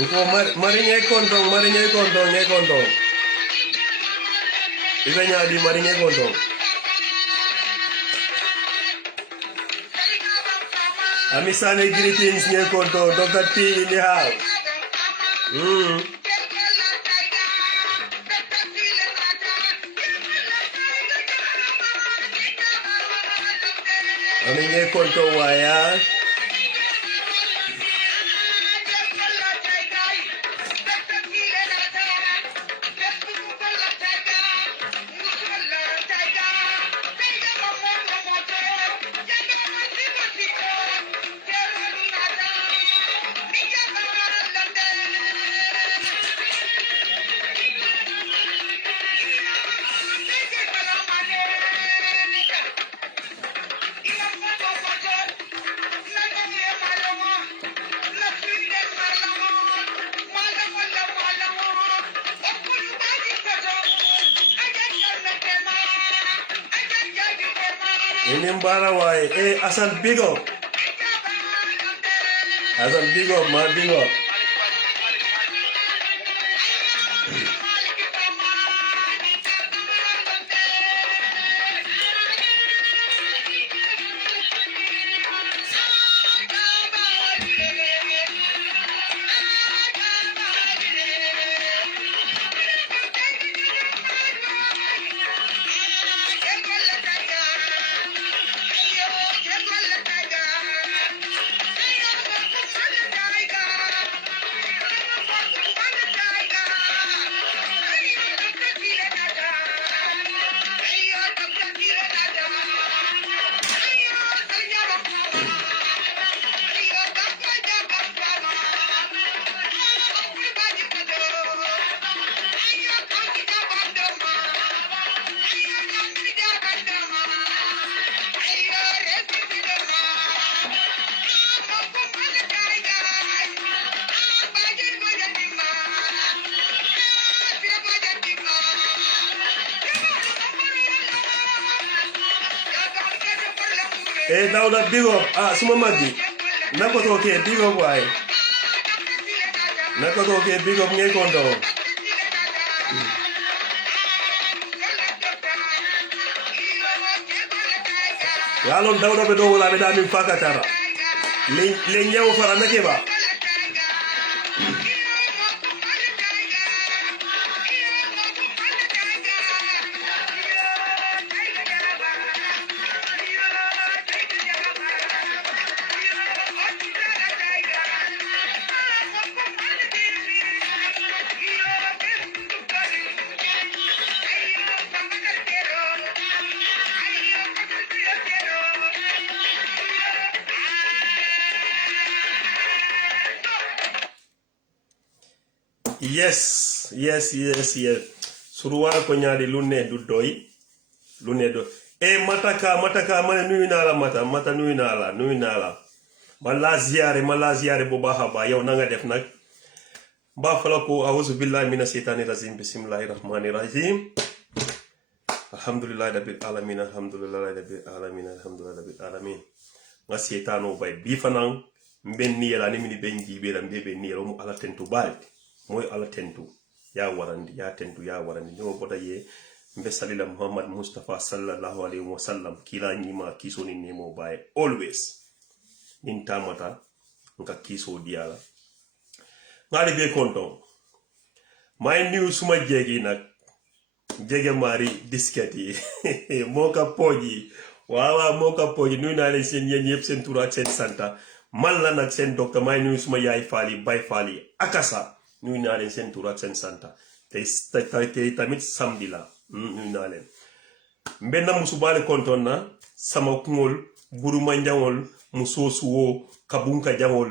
Uko mari ngay kontong ibe ñaadi mari ngay kontong Ami Sane greetings ngay kontong Dr. T in the house Ami ngay kontong waya Inimbara waay Assane big up man big up Dauda big up suma maggi nako to ke big up waay nako to ke big up ngay kontong yalon Dauda be do wala be dami fakatara le nyaw fara nake ba Yes. Suruwa ko nyaadi lunne du doy. Mataka man nuyu na la mata nuyu na la. Mala ziare bu baaxa ba yow na nga def nak. Ba fala ko a'udhu billahi minash shaitani rajim bismillahir rahmanir rahim. Alhamdulillah rabbil alamin. Nga setano bay bi fanan mben ni yela ni mini benji be ram be ni yelo mu ala tentu bal. Moy ala tentu ya warandi no bota ye mbe salila Muhammad Mustafa sallallahu alaihi wasallam kila nyima kiso ni nemo bae always nin tamata nka kiso diala ngale be konton my news suma jegi nak jege mari disketi moka poji nuy na len sen yen yep sen tour ak sen santa man la nak sen docteur my news suma yaay fali bay fali akasa nuy na len sen tour ak sen santa te tamit samedi la nuy na len mbenna musubale konton na sama kungol buru manjangol musosuwo kabunka jangol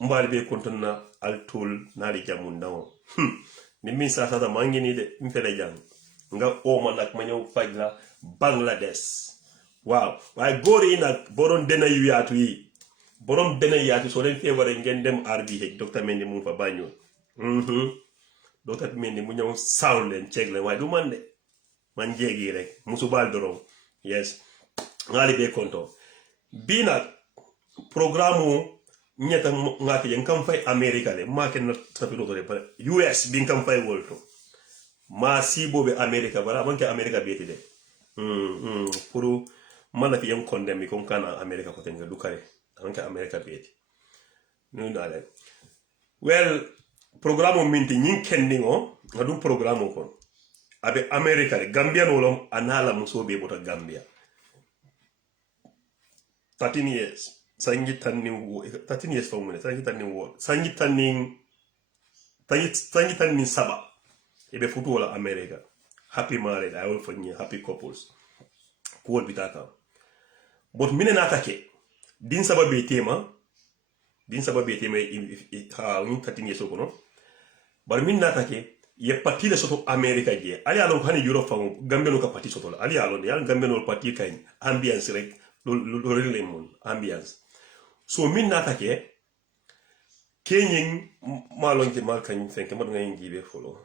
mbali be konton na altol nali jamun dawo ni min sa sa mangini de mfele jang nga oma nak ma ñew faj la Bangladesh waaw way gori nak boron dena yu yaatu yi borom dena yaatu so len feeware ngeen dem RBH docteur Mendy mu fa bañu docteur Mendy mu ñew sawl len check len way du man de man jegi rek musubal dorom yes ngali be konto bi nak programme nyata ngati yen kam fay America le ma ken na tapito to de US bin kam fay wolto ma sibo be America bara banke America beti de pour mana fi yen condemn ko kana America ko tenga dukare banke America beti no dale well programme minti nyin kendingo ngadu programme ko abe America le Gambia no lom anala muso be bota Gambia 13 years sangi tanning 13 years for me sangi tanning saba ebe futu wala America happy married I will for happy couples ko bitaka but mine na take din saba be tema ha un 13 years ko no bar min na take ye parti le soto America je ali alon hani Europe fam Gambia no ka parti soto ali alon ya Gambia no parti kay ambiance rek lo rele mon ambiance so min na take kenyin malon ke mal kan fenke mod ngay ngibe folo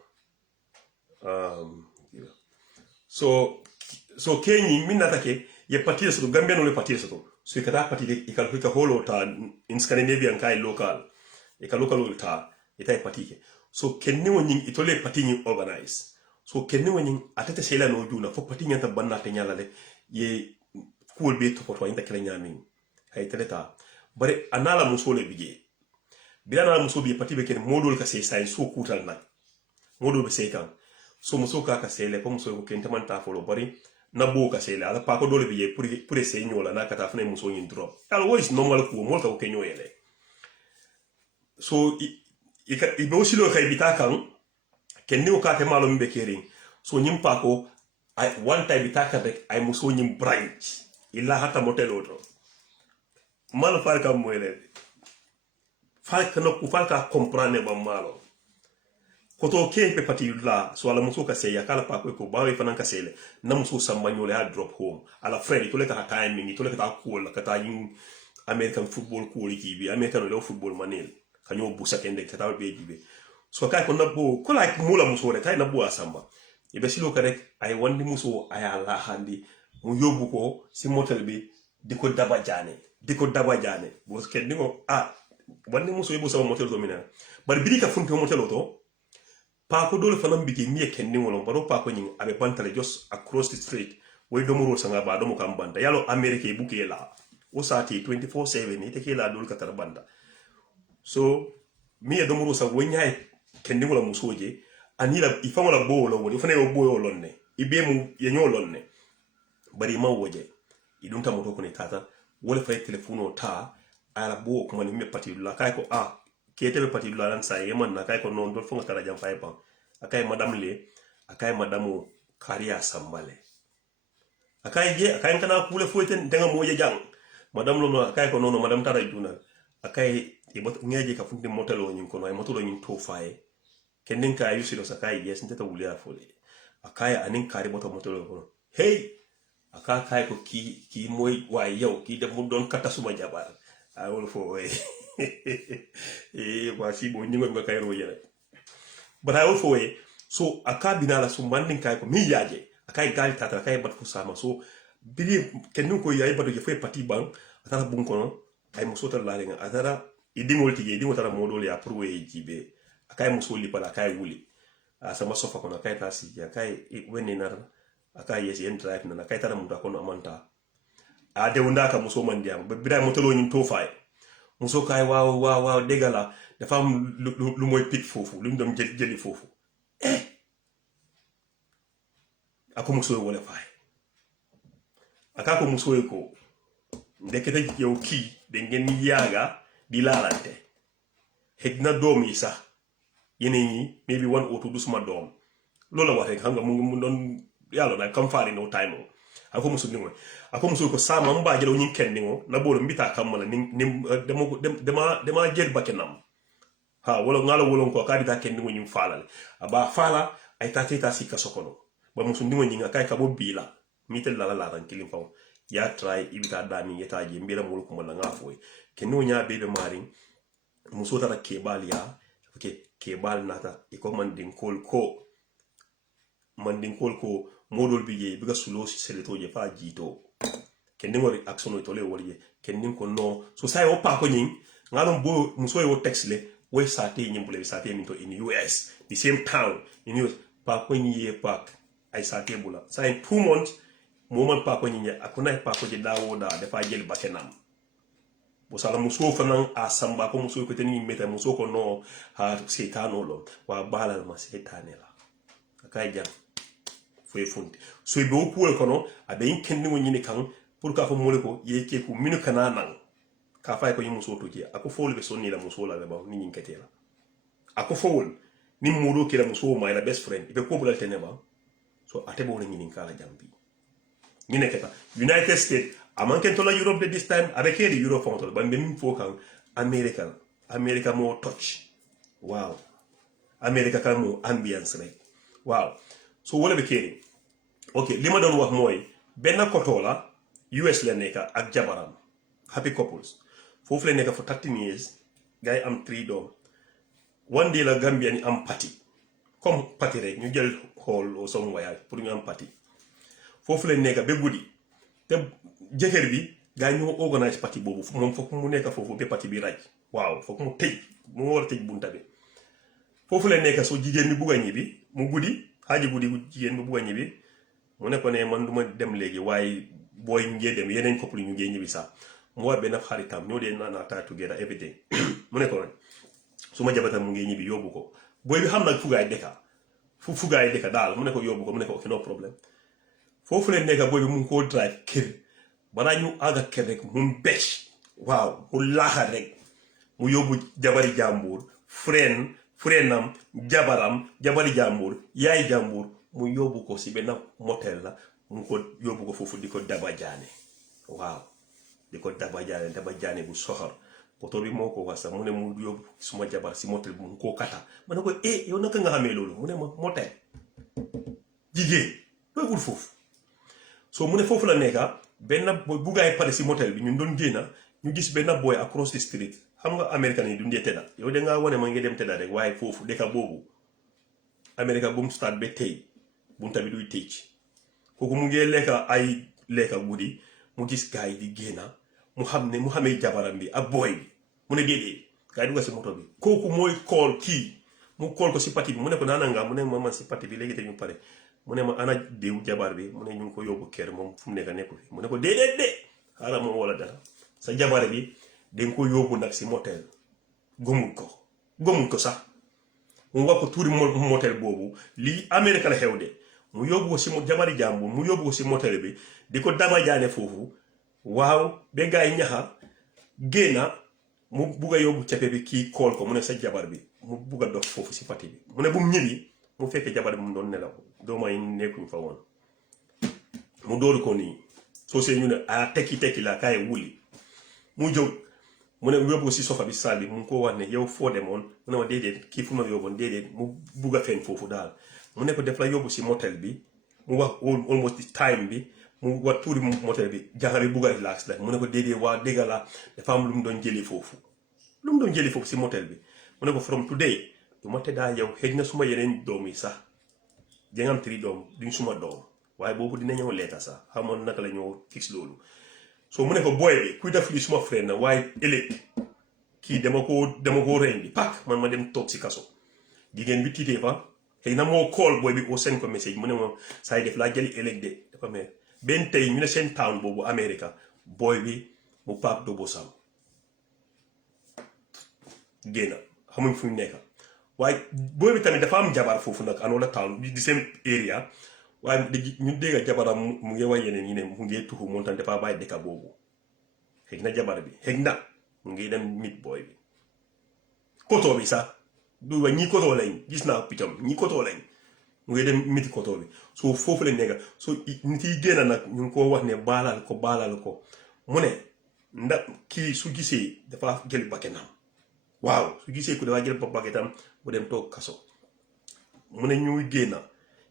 so kenyin min na take ye parti so Gambia no le parti so ikata parti de ikal holo ta in Scandinavian kai local local ta ita parti ke so kenni woni itole parti ni organize so kenni woni atete sela no duna fo parti nyanta banna te nyala le ye cool be to poto inta kala nyami hay teleta bare anala musole bije bilana muso bi parti be ken modol ka sai so kutal nak modol be sai kan so muso ka sele ko muso ko kenta man ta folo bari na bo ka sele ala pa ko dole bije pour essayer nyola na kata fane muso yin drop alors what is normal ko molta ko kenyo yele so i be aussi lo kay bitakan ken ni o ka te malo mbe kering so nyim pa ko ay one time bitaka rek ay muso nyim branch illa hata motel otro mal fal ka moyle fal ka no ku fal ka comprendre ba malo koto ke pe pati la so ala muso ka seya kala pa ko bawe fanan ka sele na muso samba nyole ha drop home ala friend to le ka timing to le ka cool ka ta yin American football cool ki American lo football manel kanyo busa kende ka ta be jibe so kay ko nabbo ko like mula muso re kay nabbo asamba ibe silo ka rek ay wandi muso ay ala handi mu yobbu ko si motel bi diko daba jane bo ken dingo wandi muso yobbu sama motel do mina bar bidi ka funto motel to pa ko dole fanam bigi mi ken dingo lo baro pa ko nyin abe bantale just across the street way do muro sanga ba do mo kam banda yalo America e buke la o sati 24/7 ite ke la dol ka tar banda so mi e do muro sa wonya ken dingo la musoje anila ifango la bo lo woni fane o bo yo lonne ibe mu ye nyo lonne bari ma woje idunta moto ko ne tata wala fay telefono ta ala bo ko man mi pati la kay ko kete be pati la lan sa yeman na kay ko non dol fonga tara jam fay pa akay madame le akay madame Karia Sambale akay je akay kana kule foiten denga moje jang madame lo no akay ko non madame tara juna akay e bot ngeje ka funti motelo nyin ko no ay motelo nyin to fay kenden ka yusi do sakai yes nteta wulia fole akaya anin kari bota motelo ko hey aka kai ko ki moy wa yow ki def mu don kata suma jabar ay wol fo way wa si bo nyingo nga kay ro yele but I wol fo way so aka binala sum mandin kai ko mi yaje akay gali tata akay bat fu sama so bili kenu ko yayi bado je fay pati bang atara bun kono ay mo sotal la nga atara idingol tije idingol tara modol ya pour way jibe akay musuli pala akay wuli sama sofa kono akay tasi akay wenni nar akay yes en drive na akay tara muta kono amanta de wunda ka muso man diam be bida motolo nyin to fay muso kay waaw degala dafa am lu moy pit fofu lu ndom jeli fofu ako muso wala fay akako muso ko ndekete yow ki de ngeen yaga di lalante hegna domi sa yeneni maybe one or two do suma dom lola waxe hanga mu don yalla na kam faari no time ako musu ningo ako musu ko sama mba jelo nyin kendingo na bolo mbita kamala ni dema jel bakenam ha wala ngala wolon ko kadi ta kendingo nyim falale aba fala ay tatita sika sokono ba musu ningo nyinga kay ka bo bila mitel la ran kilim faw ya try ibita dani yetaji mbira mul ko mala ngafoy kenno nya bebe mari musu tara kebalia kebal nata iko mandin kol ko modol bije biga sulo seleto je fa jito kendin wori action to le wori kendin ko no so sai o pa ko nyin ngalon bo muso yo text le we sate nyimbule sate minto in US the same town in US pa ko nyi pak ay sate bula sa in 2 months moment pa ko nyi akuna pa ko je dawo da defa jël bakenam bo sala muso fanan asamba ko muso ko tani meta muso ko no ha setano lo wa balal ma setane la akay jam foy funti so be o kuwol kono abe en kendi ngo nyini kan pour ka ko mole ko yeke ko minu kana nan ka fay ko yimu so to ji ako fowol be sonni la muso la ba ni nyinkete la ako fowol ni mudo ki la muso ma la best friend be ko bulal tene ba so ate bo nyini kala jambi nyine keta United States amanken to la Europe de this time avec the Europe font ba mbem fo kan America mo touch wow America kan mo ambiance rek wow so wala be keri okay lima don wax moy ben koto la US la neka ak jabaram happy couples fofu la neka for 13 years gay am 3 dom one day la Gambia ni am party comme party rek ñu jël hall au son voyage pour ñu am party fofu la neka be goudi te jëkër bi gay ñu organize party bobu mom fokk mu neka fofu be party bi raj waaw fokk mu tej mu war tej bunta bi fofu la neka so jigéen ni buga ñibi mu goudi haji goudi jigéen bu buga ñibi mu ne ko ne man duma dem legi waye boy ngey dem yeneen couple ñu ngey ñibi sa mu wa ben xaritam ñoo de na ta together every day mu ne ko suma jabata mu ngey ñibi yobbu ko boy bi xam nak fugaay deka fugaay deka dal mu ne ko yobbu ko mu ne ko okay no problem fofu le neka boy bi mu ko drive kër bala ñu aga kër rek mu becc waaw mu laxa rek mu yobbu jabari jambour frenam jabaram jabari jambour yaay jambour mu yobbu ko ci ben motel la mu ko yobbu ko fofu diko daba jaane waaw diko daba jaane bu soxor poto bi moko wasa mu ne mu yobbu suma jabar ci motel bu ko kata manako yow naka nga xamé lolu mu ne motel jigé doy wul fofu so mu ne fofu la neka ben boy bu gaay paré ci motel bi ñun doon géna ñu gis ben boy across the street xam nga american yi dundé téda yow de nga woné ma ngi dem téda rek waye fofu deka bobu america bu mu start be tay bunta bi duy tecc koku mu ngi leka ay leka gudi mu gis gaay di géna mu xamné mu xamé jabaram bi ak boy bi mu ne dédé gaay du ci moto bi koku moy call ki mu call ko ci parti bi mu ne ko nananga mu ne ma man ci parti bi légui té ñu paré mu ne ma ana dew jabar bi mu ne ñu ko yobbu kër mom fu mu nekk nekku fi mu ne ko dédé dé xara mo wala dara sa jabar bi den ko yobbu nak ci motel gomul ko sax mu wax ko touri motel bobu li America la xewde mu yobbu ko ci mo jabari jambu mu yobbu ko ci motel bi diko daba jaane fofu waaw be gaay ñaxa gena mu buga yobbu ciapé bi ki call ko mu ne sa jabar bi mu buga dox fofu ci parti bi mu ne bu mu ñibi mu fekk jabar bi mu don nelaw do may nekkuñ fa won mu doolu ko ni so se ñu ne a tekki la kay wuli mu jog mu ne yobbu ci sofa bi salle bi mu ko wax ne yow fo demone mu ne ma dédé ki fu ma yobon dédé mu buga fen fofu dal mu ne ko def la yobbu ci motel bi mu wax almost time bi mu wa touri motel bi jaxari buga relax la mu ne ko dédé wa dégala dafa am lu mu don jëli fofu ci motel bi mu ne ko from today du ma tedda yow xejna suma yeneen doom yi sax jengam 3 doom duñ suma doom waye bobu dina ñew leta sax xamone naka la ñew fix lolu so mu ne ko boy bi kuy def li suma frère na waye elek ki dama ko rendi pak man ma dem tok ci kasso jigen bi tité fa xeyna mo call boy bi o send ko message mu ne mo say def la jëli elek de dafa me ben tay ñu ne sen town bobu America boy bi mu pak do bo sam gena xamuñ fu nekk waye boy bi tamit dafa am jabar fofu nak anola town di same area waye ñu dégga jabaram mu ngi way yeneen ñi ne mu ngi tuxu montan dafa bay deka bobu xegna jabar bi xegna mu ngi dem mit boy bi koto bi sax du wa ñi koto lañ gis na pitam ñi koto lañ mu ngi dem mit koto bi so fofu lañ nekk so nit yi génn nak ñu ko wax ne balal ko mu ne ndax ki su gisee dafa jël bakenam waaw su gisee ko dafa jël baketam bu dem tok kasso mu ne ñuy génn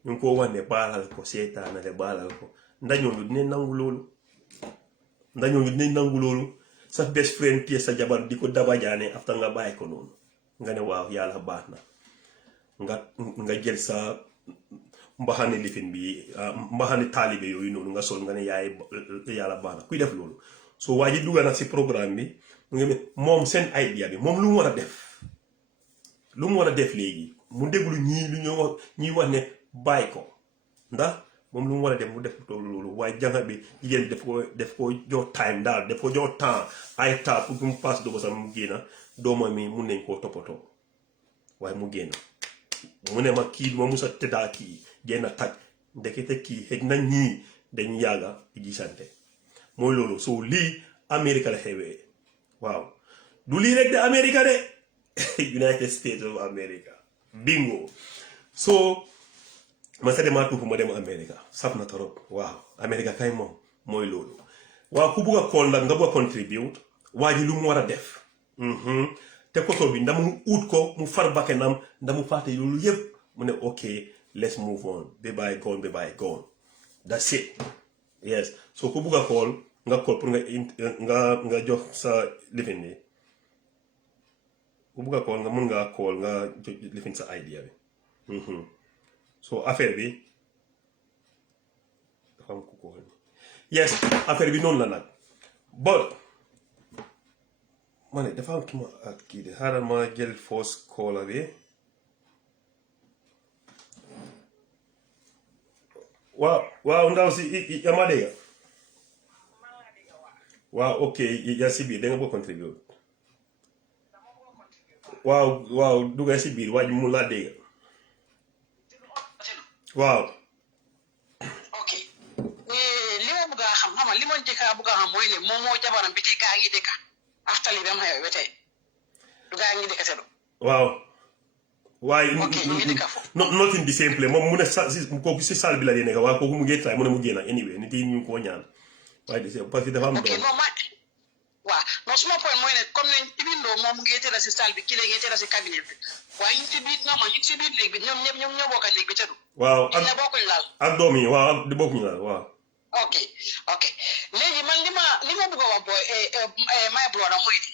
ñu ko wax ne balal ko seetaana le balal ko ndañoo dinañ nangu loolu sa best friend tie sa jabar diko daba jaane after nga bay ko non nga ne waaw yalla baax na nga jël sa mbaxane lifin bi mbaxane talibé yoyu non nga sol nga ne yaay yalla baax na kuy def loolu so waji duga nak ci programme bi mu ngi moom seen idea bi moom lu mu war a def léegi mu déglu ñii lu ñu wax ñuy wax ne bàyyi ko ndax moom lu mu war a def mu def loolu waaye jàngat bi jigéen def ko jox time daal def ko jox temps ay temps pour mu passe doo sax mu génn doomam mi mun nañ koo toppatoo waaye mu génn mu ne ma kii ma musa tëddaa kii génn taj ndekete kii xëj na ñii dañu yàgga di gisante mooy loolu so lii Amérique la xewee waaw du lii rek de Amérique de United States of America bingo so ma sa dema tuufu ma dem Amérique saf na torop waaw Amérique kay moom mooy loolu waaw ku bugg a call nag nga bugg a contribute waa ji lu mu war a def te koto bi ndamu ut ko mu far bakkenam ndamu fàtte loolu yëpp mu ne ok let's move on be bye gone that's it yes so ku bugg a call nga call pour nga jox sa lifin bi ku bugg a call nga mun ngaa call nga jox lifin sa idea bi so affaire bi dafa am ku call yes affaire bi noonu la nag but ma ne dafa am ki ma ak kii de xaaral ma jël first caller bi waaw ndaw si yaa dégg waaw ok yaa si biir da nga bëgg contribute waaw dugga si biir waa ji mu laa dégg waaw ok li ma bëgg a xam li ma njëkk a bëgg a xam mooy ne moom moo jabaram bi tey gaa ngi dëkka after li bam xew ba tey du gaa ngi dëkka sedu waaw waaye ok ñu ngi dëkka foofu not in the same place moom mu ne kooku si salle bi la di nekk waaye kooku mu ngi try mu ne mu génn anyway nit yi ñu ko ñaan waaye parce que dafa am doom waaw non suma point mooy ne comme ne even though moom mu ngi tëdd si salle bi kii la ngi tëdd si cabinet bi waaye ñu ci biir ñu ci biir léegi bi ñoom ñoo bokk léegi bi tëdu waaw ak bokkuñ laal ak doom yi waaw di bokkuñ laal waaw ok léegi man li ma bëgg a wax booy my brother mooy ni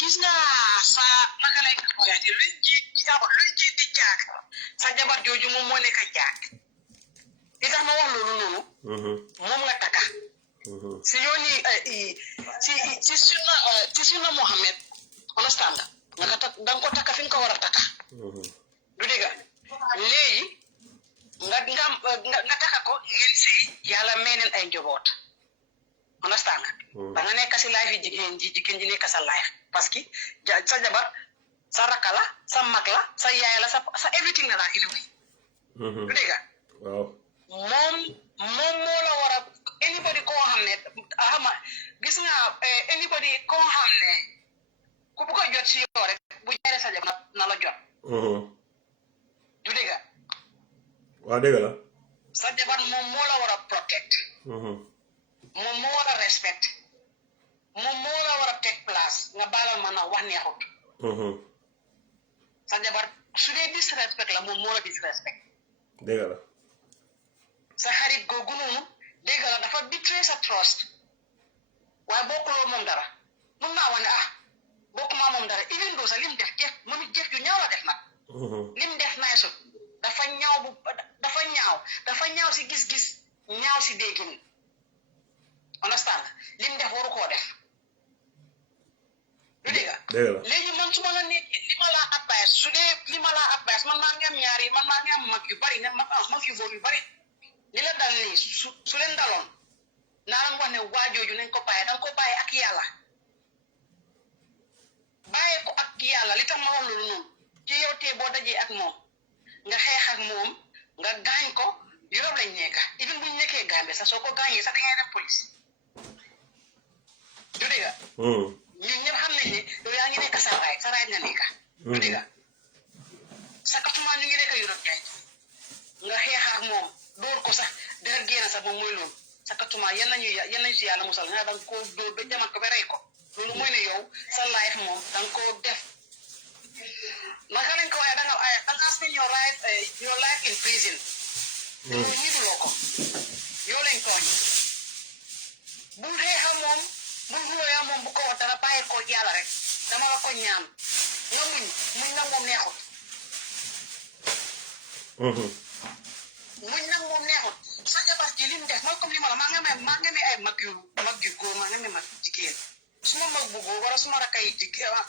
gis naa sa naka lay koyaati luñ ji di jaag sa jabar jooju moom moo nekk jaag li tax ma wax loolu noonu moom nga taka si yooni ci sunna Mohammed understand nga danga ko taka fi nga ko war a taka du dégg léegi nga taka ko ngeen sëy yàlla may leen ay njaboot understand da nga nekk si life yi jigéen ji nekk sa life parce que sa jabar sa rakka la sa mag la sa yaay la sa everything la daal iliwi du dégg waaw moom moo la war a anybody koo xam ne gis nga anybody koo xam ne ku bugg a jot si yow rek bu jaaree sa jabar na la jot du dégg waaw dégg la sa jabar moom moo la war a protect moom moo war a respect moom moo la war a teg place nga baalal ma na wax neexut sa jabar su dee disrespect la moom moo la disrespect dégg la sa xarit googu noonu dégg la dafa betray sa trust waaye bokkuloo moom dara mun naa wax ne bokkuma moom dara even though sa lim def jëf moom it jëf ju ñaaw la def nag lim def naay sut dafa ñaaw si gis-gis ñaaw si déggin understand lim def waru koo def lu dégg léegi man su ma la nekk li ma laa advice su dee li ma laa advice man maa ngi am ñaari man maa ngi am mag yu bari mag yu góor yu bari li la dal nii su leen daloon naa leen wax ne waajooju nañ ko bàyyi danga ko bàyyi ak yàlla bàyyi ko ak yàlla li tax ma wax loolu noonu ci yow tee boo dajee ak moom nga xeex ak moom nga gaañ ko Europe lañ nekka even buñ nekkee Gambie sax soo ko gaañee sax da ngay dem police du dégg ñun ñëpp xam nañ ne yow yaa ngi nekk sa raay nga nekka du dégg sa katuma ñu ngi nekk Europe kay nga xeex ak moom dóor ko sax dara génn sax moom mooy loolu sa katuma yan nañu si yàlla musal nga danga koo dóor ba jamat ko ba rey ko loolu mooy ne yow sa life moom danga koo def naka lañ ko waaye danga spend your life in prison loolu ñiduloo ko yow lañ tooñ bul xeexa moom bul xulóoya moom bu ko wax dara bàyyi ko yàlla rek dama la ko ñaan nga muñ nag moom neexut muñ nag moom neexut sa jabar ji lim def mooy comme li ma la maa ngi ay mag yu góor maa ngi mag jigéen suma mag bu góor wala suma rakay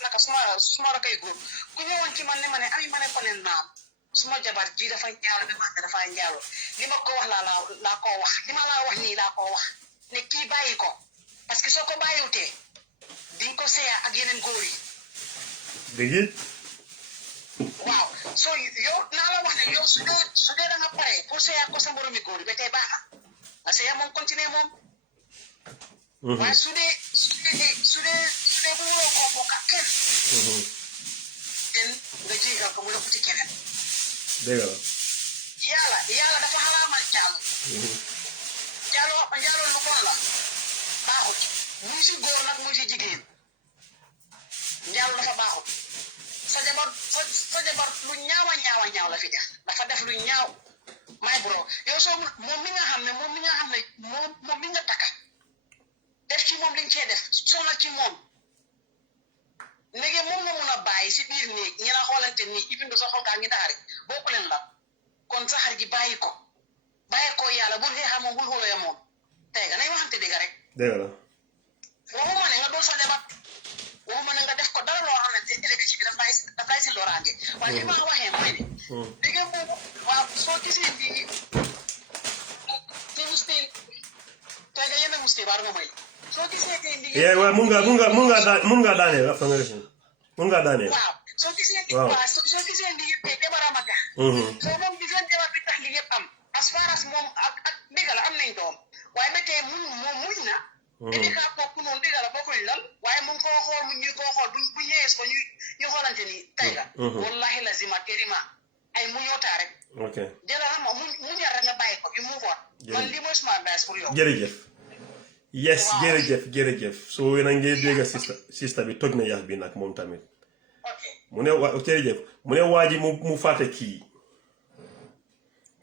naka suma rakay góor ku ñëwoon ci man ne ma ne ami ma ne ko leen naam suma jabar ji dafa njaalo dafa njaalo li ma ko wax laa ko wax li ma laa wax nii laa ko wax ne kii bàyyi ko parce que soo ko bàyyiwutee di nga ko seeya ak yeneen góor yi dëgg waaw so yow naa la wax ne yow su dee da nga pare pour seeya ko sa moromi góor yi ba tey baax nga seeya moom continuer moom waaye su dee bu wuroo koo bokk ak kenn den nga jéegal ko mu la uti keneen dëgg la yàlla dafa xaraamal njaalo lu bon la baaxut muy si góor nag muy si jigéen njaalo dafa baaxut sa jabar lu ñaaw la fi dafa def lu ñaaw may bro yow soo moom mi nga xam ne moom mi nga takka def ci moom liñ cee def sonal ci moom léegi moom nga mun a bàyyi si biir néeg ñi la xoolante nii ibindu sa xonkaa ngi daxari bokku leen la kon sa xar gi bàyyi ko yàlla bul xeexa moom bul xuloo ya moom tey ga nañ waxante dëgg rek dëgg la waxuma ne nga doon sa jabar waxuma ne nga def ko dara loo xamante ëllëg ci bi daf lay si loraange waaye li ma waxee mooy ne léegi boobu waaw soo gisee lii te musti tey ga yenn musti baaru nga may soo gisee tey lii waaw mun nga daaneel after nga def mun nga daaneel waaw soo gisee lii yëpp tey jabaram a tax soo moom gis leen jabar bi tax lii yëpp am as far as moom ak dëgg la am nañ doom waaye ba tey muñ na indi kaa kooku noonu dëgg la bokkuñ lal waaye mu ngi koo xool mu ñuy koo xool bu ñëwees ko ñu xoolante ni tey la wallahi lazima terima ay muñootaa rek jëlal ma muñal rek nga bàyyi ko yu mu foot man lii mooy suma advice pour yow jërëjëf yes jërëjëf soo yéen a ngi dégg sista bi toj na yax bi nag moom tamit mu ne jërëjëf mu ne waa ji mu fàtte kii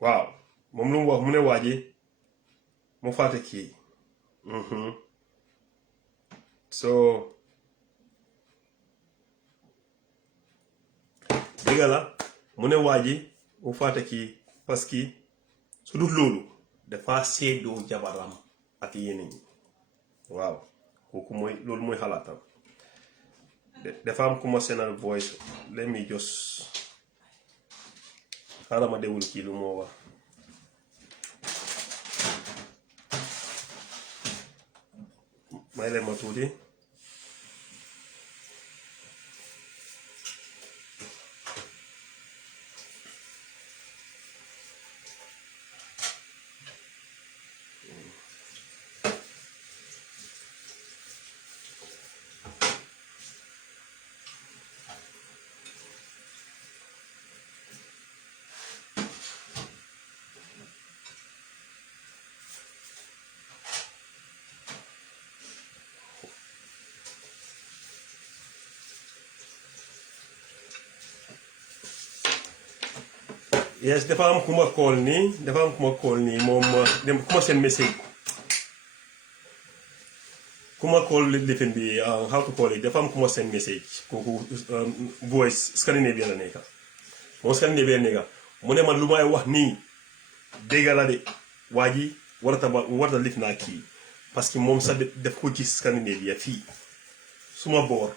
waaw moom lu mu wax mu ne waa ji mu fàtte kii so dégg la mu ne waa ji mu fàtte kii parce que su dul loolu dafa seedoo jabaram ak yeneen ñi waaw kooku loolu mooy xalaatam dafa am commencé voice let me just xaaral ma dewul kii lu moo wax may leen ma tuuti yes dafa am ku ma call nii moom ku ma seen message ku ma call lifin bi how to call it dafa am ku ma seen message kooku voice Scandinavia la nekka moom Scandinavia nekka mu ne man lu may wax nii dégg la de waa ji warata lif naa kii parce que moom sax def ko gis Scandinavia fii suma boor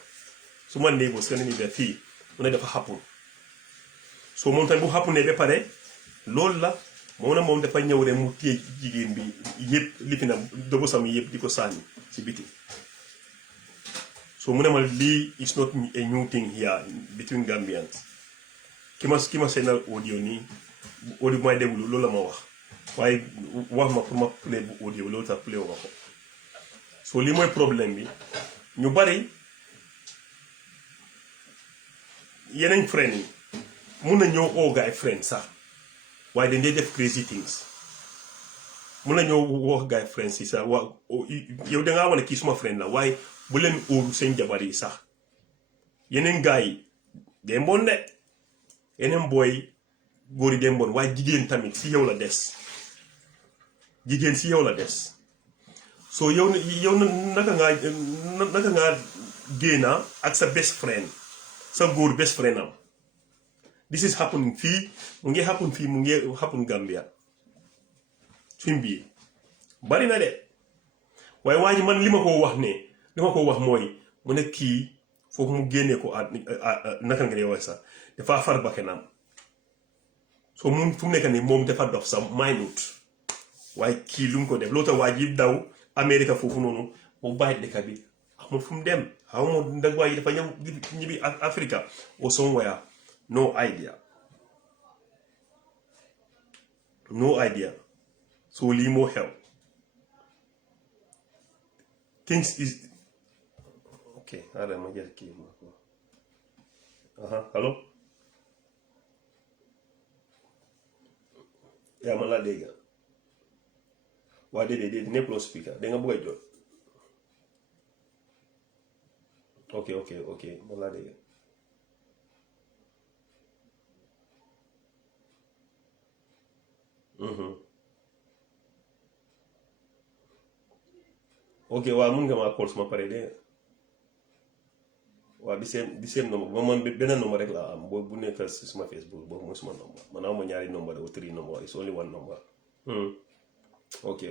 suma néego Scandinavia fii mu ne dafa xappul so moom tamit bu xàpp ne ba pare loolu la moom dafa ñëw rek mu téye jigéen bi yëpp lifi na dobu sam yëpp di ko sànni ci biti so mu ne ma lii is not a new thing here between Gambians ki ma seenal audio nii audio bu may déglu loolu la ma wax waaye wax ma pour ma play bu audio loolu tax play wa ko so lii mooy problème bi ñu bari yeneen friend yi mun na ñëw oo gaay friend sax waaye dañ dee def crazy things mun na ñëw wax gaay friend si sax yow dangaa wane kii suma friend la waaye bu leen óolu seen jabar yi sax yeneen gaay yi day mbon de yeneen booy góor yi day mbon waaye jigéen tamit si yow la des jigéen si yow la des so yow naka ngaa génna ak sa best friend sa góor best friend am this is happening fii mu ngi happen Gambia suñ biir bari na de waaye waa ji man li ma ko wax ne li ma ko wax mooy mu ne kii foofu mu génnee ko naka nga dee wax sax dafa far bakkanam so mun fu mu nekk nii moom dafa dof sa minute waaye kii lu mu ko def loolu tax waa ji daw Amérique foofu noonu mu bàyyi dëkk bi amul fu mu dem xaw ma ndax waa ji dafa ñibbi Africa or somewhere no idea so lii moo xew things is okay xaaral ma jël kii ma ko allo yaa ma laa dégg waa déedéet nekkuloo speaker da nga bëgg a jot ok ma laa dégg ok waaw mun nga maa call suma pare de waaw di same number ba man benn number rek laa am boobu bu nekk si suma Facebook boobu mooy suma number man awma ñaari number ou 3 number it's only one number ok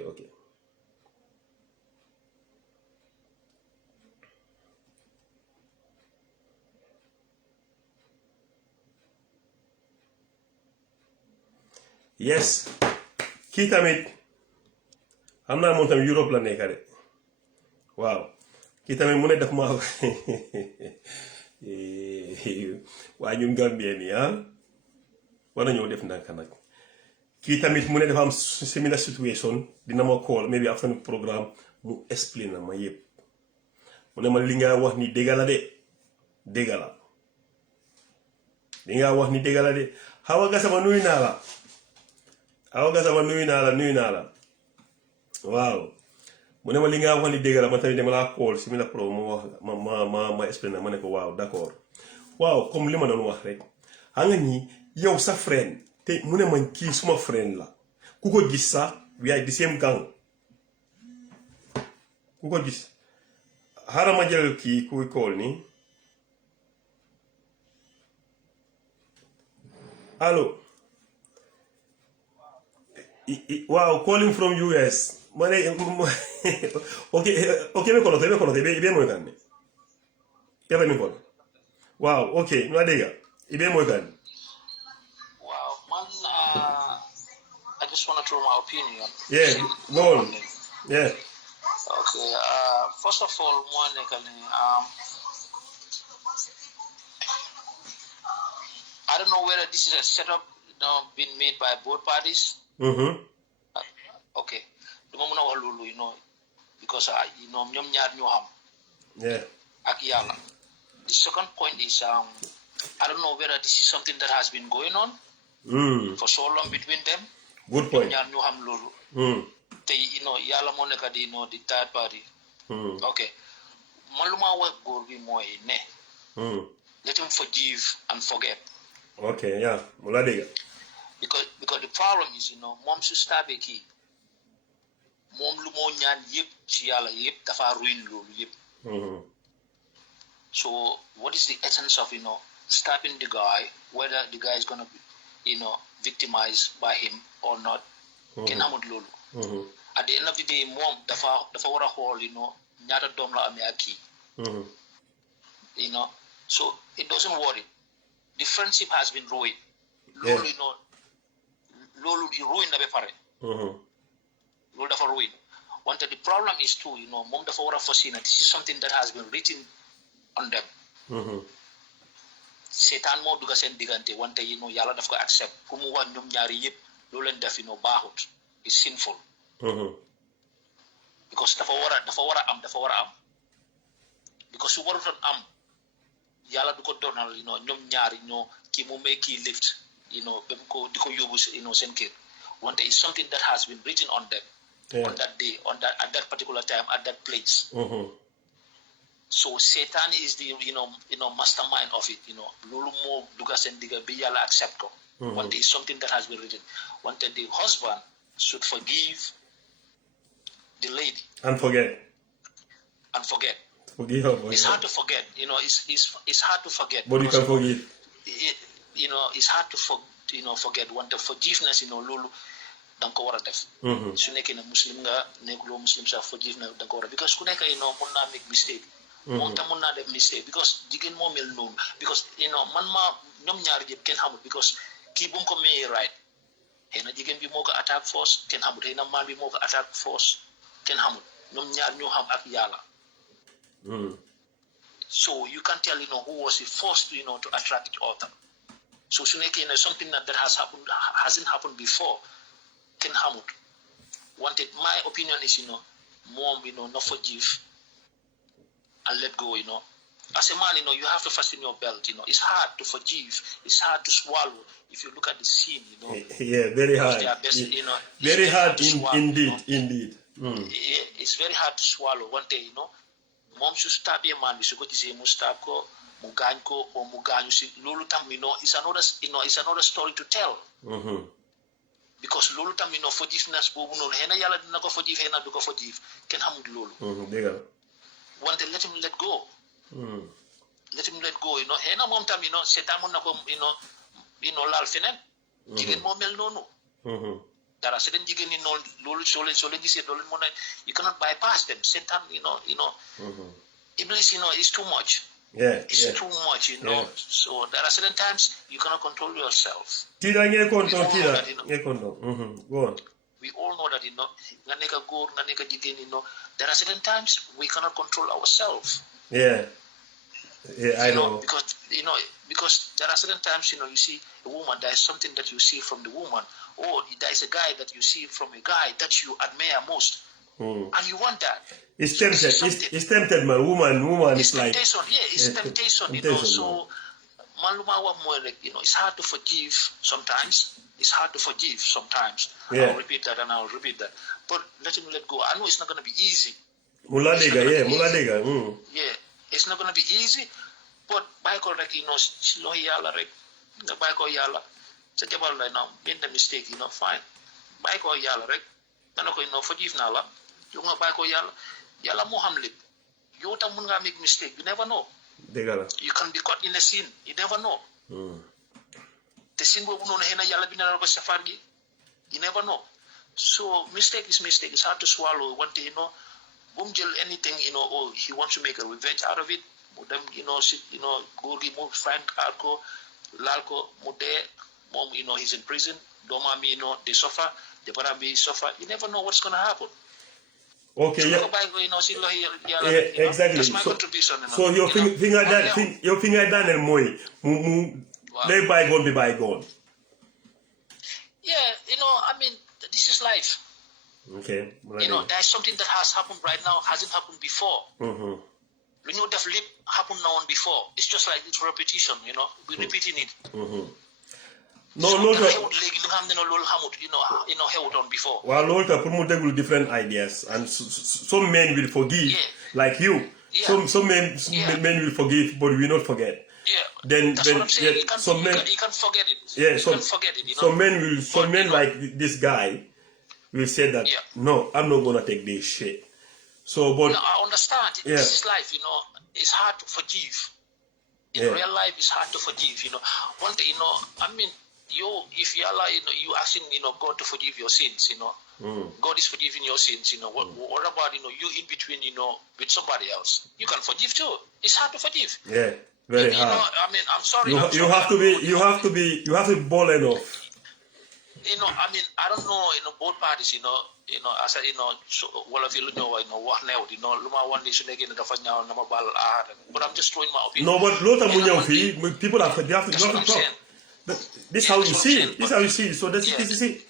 yes kii tamit xam naa moom tamit Europe la nekk de waaw kii tamit mu ne def ma waaye ñun Gambien yi war nañoo def ndànk nag kii tamit mu ne dafa am similar situation dina ma call maybe after the programme mu explain na ma yëpp mu ne ma li nga wax ni dëgg la de dëgg la li nga wax ni dëgg la de Hawa Gassama nuyu naa la Hawa Gassama nuyu naa la waaw mu ne ma li nga wax ni dëgg la ma tamit dama laa call similar pro mu wax ma explain na ma ne ko waaw d'accord waaw comme li ma doon wax rek xam nga ni yow sa friend te mu ne man kii suma friend la ku ko gis sax we are the same gang ku ko gis xaaral ma jël kii kuy call ni allo waaw calling from US ma ne ok me konote ibe moy kan ne yabe mi kono waaw ok ma dégga ibe moy kan I just want to throw my opinion. Yeah, go on. Yeah. Okay. First of all, I don't know whether this is a setup being made by both parties. Okay. The moment I will, because ñom ñaar ñu xam. Yeah. Ak Yalla. The second point is I don't know whether this is something that has been going on for so long between them. Good point. ñaar ñu xam lolu. Te Yalla mo nekk di the third party. Okay. Man luma wax góor bi moy ne. Let him forgive and forget. Okay, yeah. Mula dégga. Because the problem is, mom su stabé ki. Mom lu mo ñaan yépp ci Yalla yépp dafa ruin lolu yépp. So what is the essence of stabbing the guy, whether the guy is gonna be victimized by him or not? Ken amut lolu. At the end of the day, mom dafa wara xol ñaata dom la amé ak ki. So it doesn't worry. The friendship has been ruined. Lolu lolu di ruin na be pare. Lolu dafa ruin. Wanted the problem is too, mom dafa wara fasina. This is something that has been written on them. Setan mo duga sen digante wante Yalla daf ko accept ku mu wax ñom ñaari yépp lo leen def baaxut is sinful. Because dafa wara am because su waruton am Yalla du ko donal ñom ñaari ki mu may ki lift bem ko diko yobu sen kër wante is something that has been written on them. On that day, at that particular time, at that place. So Satan is the mastermind of it. Lulu mo duga sen diga bi Yalla accept ko. One day is something that has been written. One day the husband should forgive the lady and forget. Forgive her. It's hard to forget. It's hard to forget. But you can forgive. It's hard to forget. Want the forgiveness. Lulu. da nga ko war a def. su nekkee ne muslim nga nekkuloo muslim sax forgive na da nga ko war a because ku nekk mun naa make mistake. moom tam mun naa def mistake because jigéen moo mel noonu because man maa ñoom ñaar yëpp kenn xamul because kii bu mu ko mayee right xëy na jigéen bi moo ko attaque force kenn xamul xëy na maan bi moo ko attaque force kenn xamul ñoom ñaar ñoo xam ak yàlla. So you can tell who was the first to attract each other. So su nekkee ne something that hasn't happened before kenn xamut wante my opinion is moom not forgive and let go. As a man, you have to fasten your belt. It's hard to forgive. It's hard to swallow. If you look at the scene, Yeah, very hard. Best, very hard indeed. It's very hard to swallow. One day, mom should stab a man. We should go to say mustab ko, mugan ko, or mugan. You see, lulu tam, it's another story to tell. Because lulu tam, forgiveness, hena yala na go forgive, hena do go forgive. Can hamud lulu. One day, let him let go. Let him let go. Hena mom tam, setan mo na ko, lal fenen. Jigéen moo mel noonu. Dara certain jigéen loolu soo leen gisee loolu mo na you cannot bypass them. Setan, Iblis, is too much. It's too much, So there are certain times you cannot control yourself. Go on. We all know that, nga neka góor, nga neka jigéen, there are certain times we cannot control ourselves. Yeah, I know. Because there are certain times, you see a woman, there is something that you see from the woman, or there is a guy that you see from a guy that you admire most. And you want that. It's tempted. It's tempted, man. Woman it's is like... temptation, it's temptation, So, it's hard to forgive sometimes. It's hard to forgive sometimes. Yeah. I'll repeat that and I'll repeat that. But let him let go. I know it's not going to be easy. Muladega. Yeah, it's not going to be easy. But by ko rek, si lohi yalla rek. By ko yalla. Sa jabal la made the mistake, fine. By ko yalla rek. Dana ko forgive na la. Yo nga by ko yalla. Yalla mo xam lepp. Yo tam mun nga make mistake. You never know. Degala. You can be caught in a sin. You never know. The sin bobu non hena yalla binal ko safar gi. You never know. So mistake is mistake. It's hard to swallow. One day, boom jël anything, or he wants to make a revenge out of it. Mu dem, góor gi mu find ko, laal ko, mu dee, mom, he's in prison. Doomam mi, they suffer. Jabaram bi suffer. You never know what's going to happen. Okay, so yeah. Exactly. That's my contribution. So your finger Daniel Moy, let bygone be bygone. Yeah, this is life. Okay. There's something that has happened right now, hasn't happened before. When you have happened now and before, it's just like it's repetition, we're repeating it. No, before. Well, Lord, promote different ideas, and some men will forgive, like you. Yeah. Some men will forgive, but will not forget. Yeah, then that's what I'm saying. You can forget it. Yeah, you can forget it. Some men like this guy will say that no, I'm not gonna take this shit. So, but I understand. This is life. It's hard to forgive. In real life, it's hard to forgive. One day, if you allow, you asking, God to forgive your sins. God is forgiving your sins. What about you in between? With somebody else, you can forgive too. It's hard to forgive. Yeah. Very hard. I'm sorry. You have to be bold enough. I don't know, both parties, as so, well, if you know, what now, Luma one nation again, but I'm just throwing my opinion. No, but people have to talk. This is how you see it. This is how you see it. So this is it.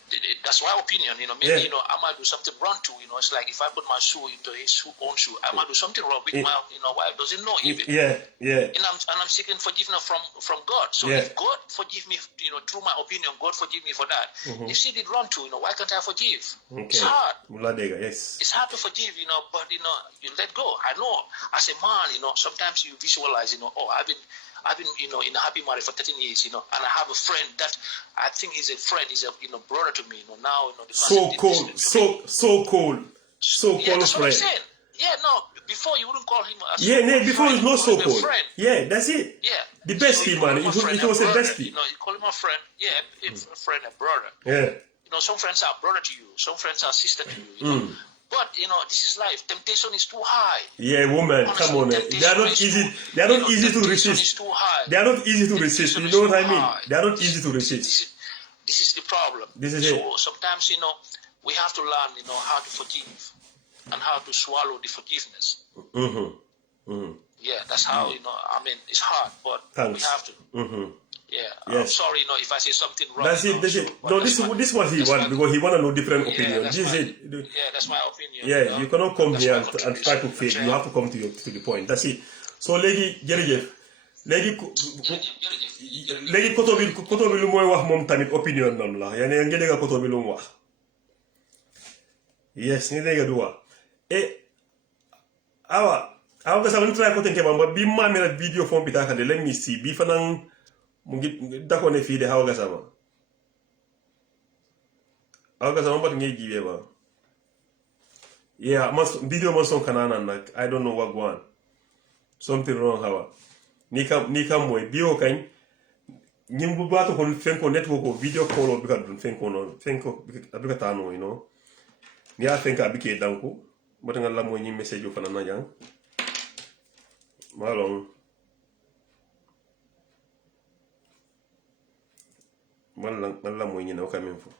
That's my opinion. Maybe I might do something wrong too. It's like if I put my shoe into his own shoe, I might do something wrong with my wife doesn't know even. Yeah. And I'm seeking forgiveness from God. So if God forgive me, through my opinion, God forgive me for that. If she did wrong too, why can't I forgive? Okay. It's hard. Yes. It's hard to forgive, but you let go. I know as a man, sometimes you visualize, I've been, in a happy marriage for 13 years, and I have a friend that I think is a friend, is a, brother to me, now, the so cold, so cold that's friend. What I'm saying. Yeah, no, before you wouldn't call him before it's not so cold. Friend. Yeah, that's it. Yeah. The bestie, man. It was a bestie. You call him a friend. Yeah, a friend, a brother. Yeah. some friends are brother to you, some friends are sister to you, you know. But this is life. Temptation is too high. Yeah, woman, Honestly, come on. They are not easy. They are not easy to temptation resist. is too high. They are not easy to resist. You know what I mean? They are not easy to resist. This is the problem. This is so it. sometimes, we have to learn, how to forgive and how to swallow the forgiveness. Yeah, that's how, it's hard, but we have to. Yeah, Yes. I'm sorry, if I say something wrong. That's it. That's it. No, this is what he wants because he want to know different opinion. This is it. Yeah, that's my opinion. Yeah, you cannot come here and try to fake. You have to come to the point. That's it. So léegi jërëjëf léegi koto bi lu mooy wax moom tamit opinion nam la yaa ne nga dégg koto bi lu mu wax yes nga dégg du wax awa ka sa try ko tenke ba bi mamira video fon bi takande let me see bi fanan mu ngi dako ne fii de hawa ga sama bat ngay jibe ba yeah video man son kanana nak I don't know what one something wrong hawa ni kam moy bio kañ ñim bu baatu ko fenko network ko video call bi ka dun fenko bi ka tano ni a fenka bi ke danko bota nga la moy ñi message fana na jang malong man la moy ñi na ka même fo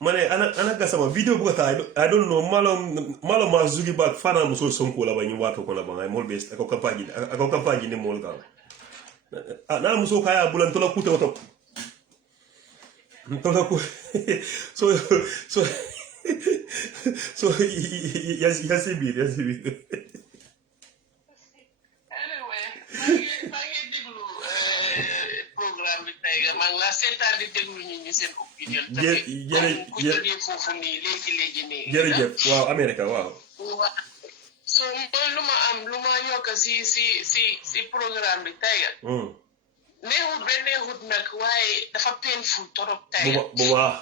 mane ana gasama video bugata I don't know malo ma zugi bak fana muso sonko la banyi wato ko la bangay mol bes ako kampaji ni mol ga na muso kaya bulan to la kute wato to la ku so yasibi la seetaan di déglu ñu seen opinion jërëjëf waaw America waaw so mooy lu ma yokk si programme bi Tiger neexut nag waaye dafa painful torop Tiger bu baax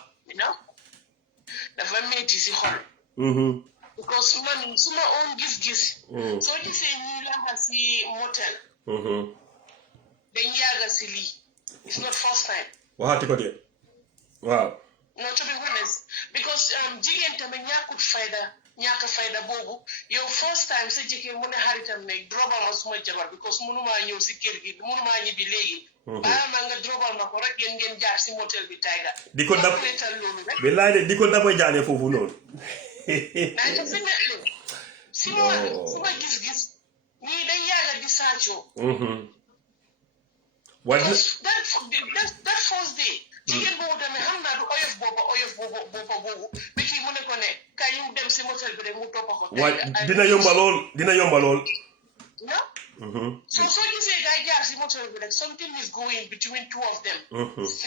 dafa metti si xol because suma own gis-gis soo gisee ñuy laxa si motel dañ yàgga si lii. It's not first time. Wow. No, to be honest, because jigéen tamit ñàkk fayda boobu yow first time sa jigéen mu ne xaritam ne drobal ma suma jabar because mënumaa ñëw si kër gi mënumaa ñibbi léegi. baax ma nga drobal ma ko rek ngeen jaar si motel bi Tiger. di ko dab billaay de di ko daba jaane foofu noonu. naa ko fi nekk suma gis-gis ñii dañ yàgga di saacoo. that first day jigéen boobu tamit xam naa du oyof boobu bi kii mu ne ko ne kaay ñu dem si motel bi rek mu topp ko dina yomba lool so soo gisee gaa jaar si motel bi rek something is going between two of them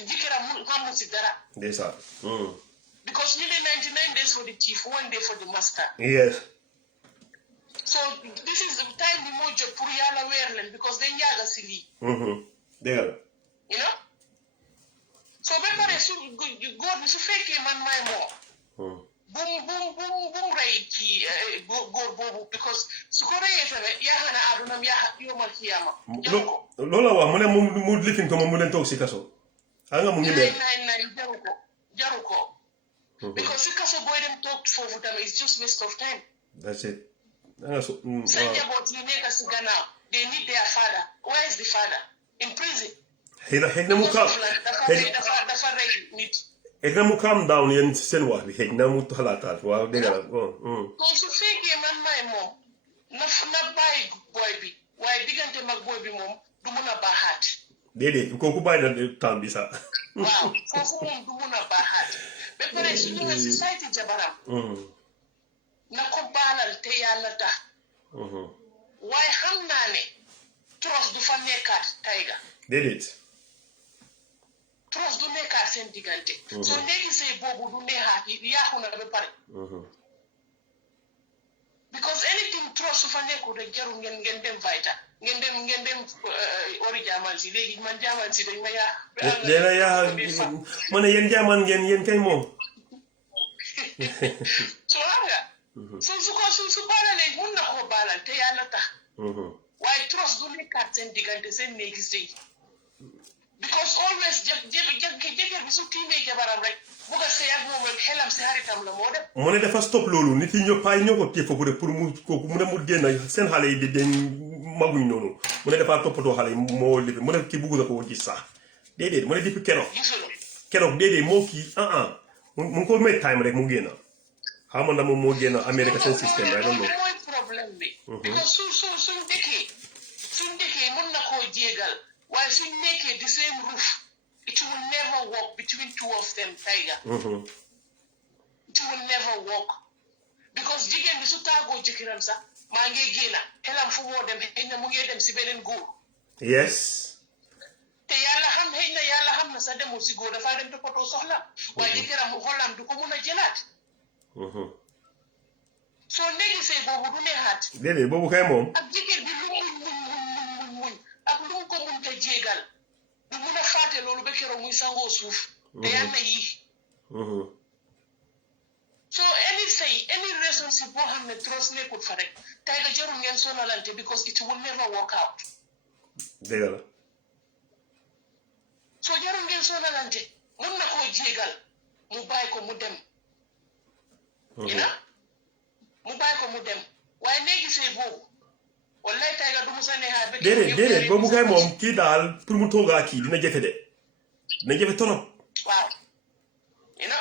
jëkkëram xamul si dara ndeysaan because ñu ne 99 days for the chief 1 day for the master yes so this is the time bi moo jot pour yàlla weer leen because dañ yàgga si lii dégg la so ba pare su góor bi su fekkee man maay moo bum rey ci góor boobu because su ko reyee tamit yaakaar naa adunam yomal ci yaama loolu la wax mu ne mu lifin ko moom mu leen toog si kaso nga mu ngi mel jaru ko because si kaso booy dem toog foofu tamit it's just waste of time that's it sa njaboot yi nekk si gannaaw they need their father where is the father in prison xëy na mu dafa rey nit xëy na mu calm down yéen seen wax bi xëy na mu xalaataat waaw dégg la kon su fekkee man maay moom na bàyyi booy bi waaye diggante mag booy bi moom du mun a baaxaat déedéet kooku bàyyi na temps bi sax waaw foofu moom du mun a baaxaat ba pare su ñëwee si sayti jabaram na ko baalal te yàlla tax waaye xam naa ne trust du fa nekkaat Tiger déedéet trust du nekkaat seen diggante soo léegi sëy boobu du neexaat yi yaaxu na ba pare because anything trust su fa nekkul rek jarul ngeen dem vita ngeen dem ori jaaman si léegi man jaaman si dañ ma ma ne yéen jaaman ngeen yéen kay moom so xam nga su baalalee mun na koo baalal te yàlla tax waaye trust du nekkaat seen diggante seen néegi sëy because always jëkkër bi su tiimee jabaram rek bugg a sëy ak moom rek xelam si xaritam la moo dem mu ne dafa stop loolu nit yi ñoo paay ñoo ko téye foofu rek pour mu kooku mu ne mu génn seen xale yi di den maguñ noonu mu ne dafa toppatoo xale yi moo lifi mu ne kii bugg na ko gis sax déedéet mu ne depuis keroog déedéet moo kii mu ngi ko may time rek mu génn xamoon na moom moo génn Amérique seen système rek loolu mooy problème bi because suñ dëkkee mën na koo jéegal waaye suñ nekkee the same roof it will never work between two of them Tiger it will never work because jigéen bi su taagoo jëkkëram sax maa ngi génna xelam fu moo dem xëy na mu ngi dem si beneen góor yes te yàlla xam na sax demul si góor dafaa dem toppatoo soxla waaye jëkkëram xolam du ko mun a jëlaat soo léegi sëy boobu du neexaat déedéet boobu kay moom ak jigéen bi lu muñ ak lu mu ko mun te jéegal du mun a fàtte loolu ba keroog muy sangoo suuf te yàlla yi so any relationship boo xam ne trust nekkul fa rek tey nga jarul ngeen sonalante because it will never work out dëgg la so jarul ngeen sonalante mun na koo jéegal mu bàyyi ko mu dem mu bàyyi ko mu dem waaye léegi sëy boobu wallaay tey nga du mu sa neexaat ba déedéet boobu kay moom kii daal pour mu toogaa kii dina jafe de dina jafe torop waaw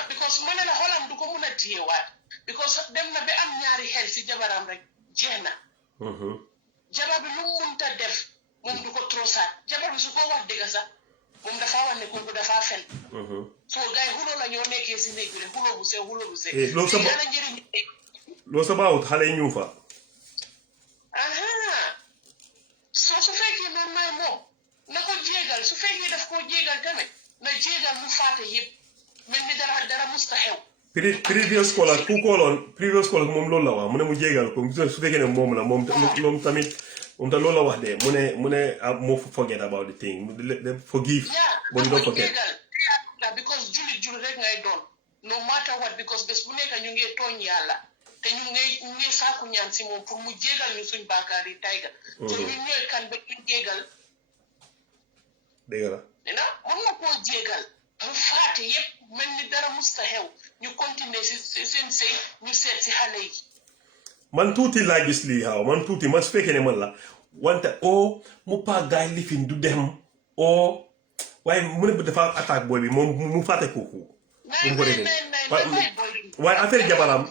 because mu ne la xolam du ko mun a téyewaat because dem na ba am ñaari xel si jabaram rek jeex na jabar bi lu mu munta def moom du ko trosaat jabar bi su ko wax dëgg sax moom dafa wax ne kooku dafa fen so gars yi xuloo la ñoo nekkee si néeg bi rek xuloo bu sew loolu sa baawut xale yi ñu fa su fekkee noonu may moom na ko jéegal su fekkee daf koo jéegal tamit na jéegal mu faate yëpp mel ni dara musta xew previous caller moom loolu la wax mu ne mu jéegal ko su fekkee ne moom la moom tamit loolu la wax de mu ne moo forget about the thing forgive but you don't forget because julit rek ngay doon no matter what because bés bu nekk ñu ngi tooñ yàlla te ñu ngi saaku ñaan si moom pour mu jéegal ñu suñ baakaar yi Tiger so ñu ñooy kan ba ñu jéegal dëgg la mën na koo jéegal mu faate yépp mel ni dara musta xew ñu continuer si seen sëy ñu seet si xale yi man tuuti laa gis lii xaw man tuuti man su fekkee ne man la wante mu paa gaay lifin du dem waaye mu ne dafa attaque booy bi moom mu fàtte kooku mu ko defee waaye affaire jabaram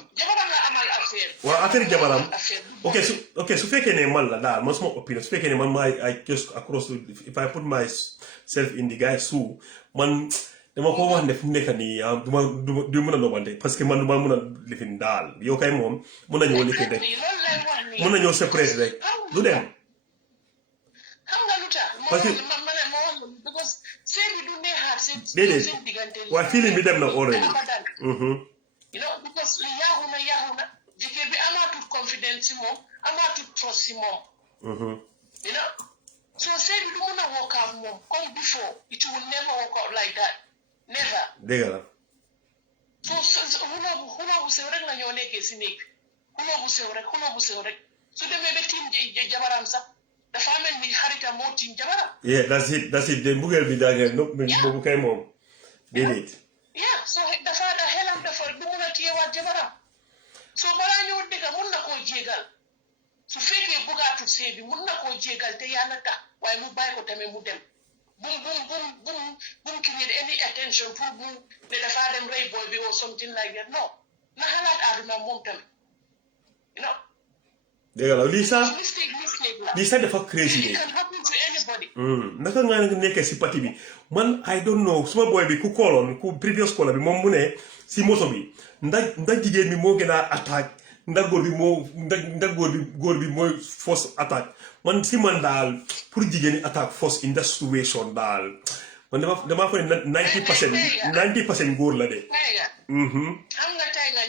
waaw affaire jabaram ok su fekkee ne man la daal man suma opinion su fekkee ne man I just across if I put myself in the guy's shoe man dama ko wax ne fu mu nekk nii du mën a nobante parce que man du ma mën a lifin daal yow kay moom mën nañoo lifin rek mën nañoo séparé rek du dem parce que déedéet waaye feeling bi dem na already because yaaxu na jëkkër bi amaatut confidence si moom amaatut trust si moom so sëy bi du mun a work out moom comme before it will never work out like that never dëgg la so xuloo bu sew rek la ñoo nekkee si néeg xuloo bu sew rek su demee ba tiim jabaram sax dafa mel ni xaritam moo tiim jabaram that's it de mbugeel bi daangee boobu kay moom déedéet so dafa xelam dafa du mun a téyewaat jabaram so balaa ñëw dëgga mun na koo jéegal su fekkee bëggaatul sëy bi mun na koo jéegal te yàlla tax waaye mu bàyyi ko tamit mu dem bum create any attention pour bu ne dafa dem rey boy bi or something like that no na xalaat àdduna moom tamit dëgg la lii sax dafa crazy de naka nga nekkee si parti bi man I don't know suma boy bi ku previous caller bi moom mu ne si moto bi ndax jigéen bi moo gën a attaque ndax góor bi mooy force attaque man si man daal pour jigéen ñi attaque force in that situation daal man dama fa ne 90% góor la de xam nga tey nga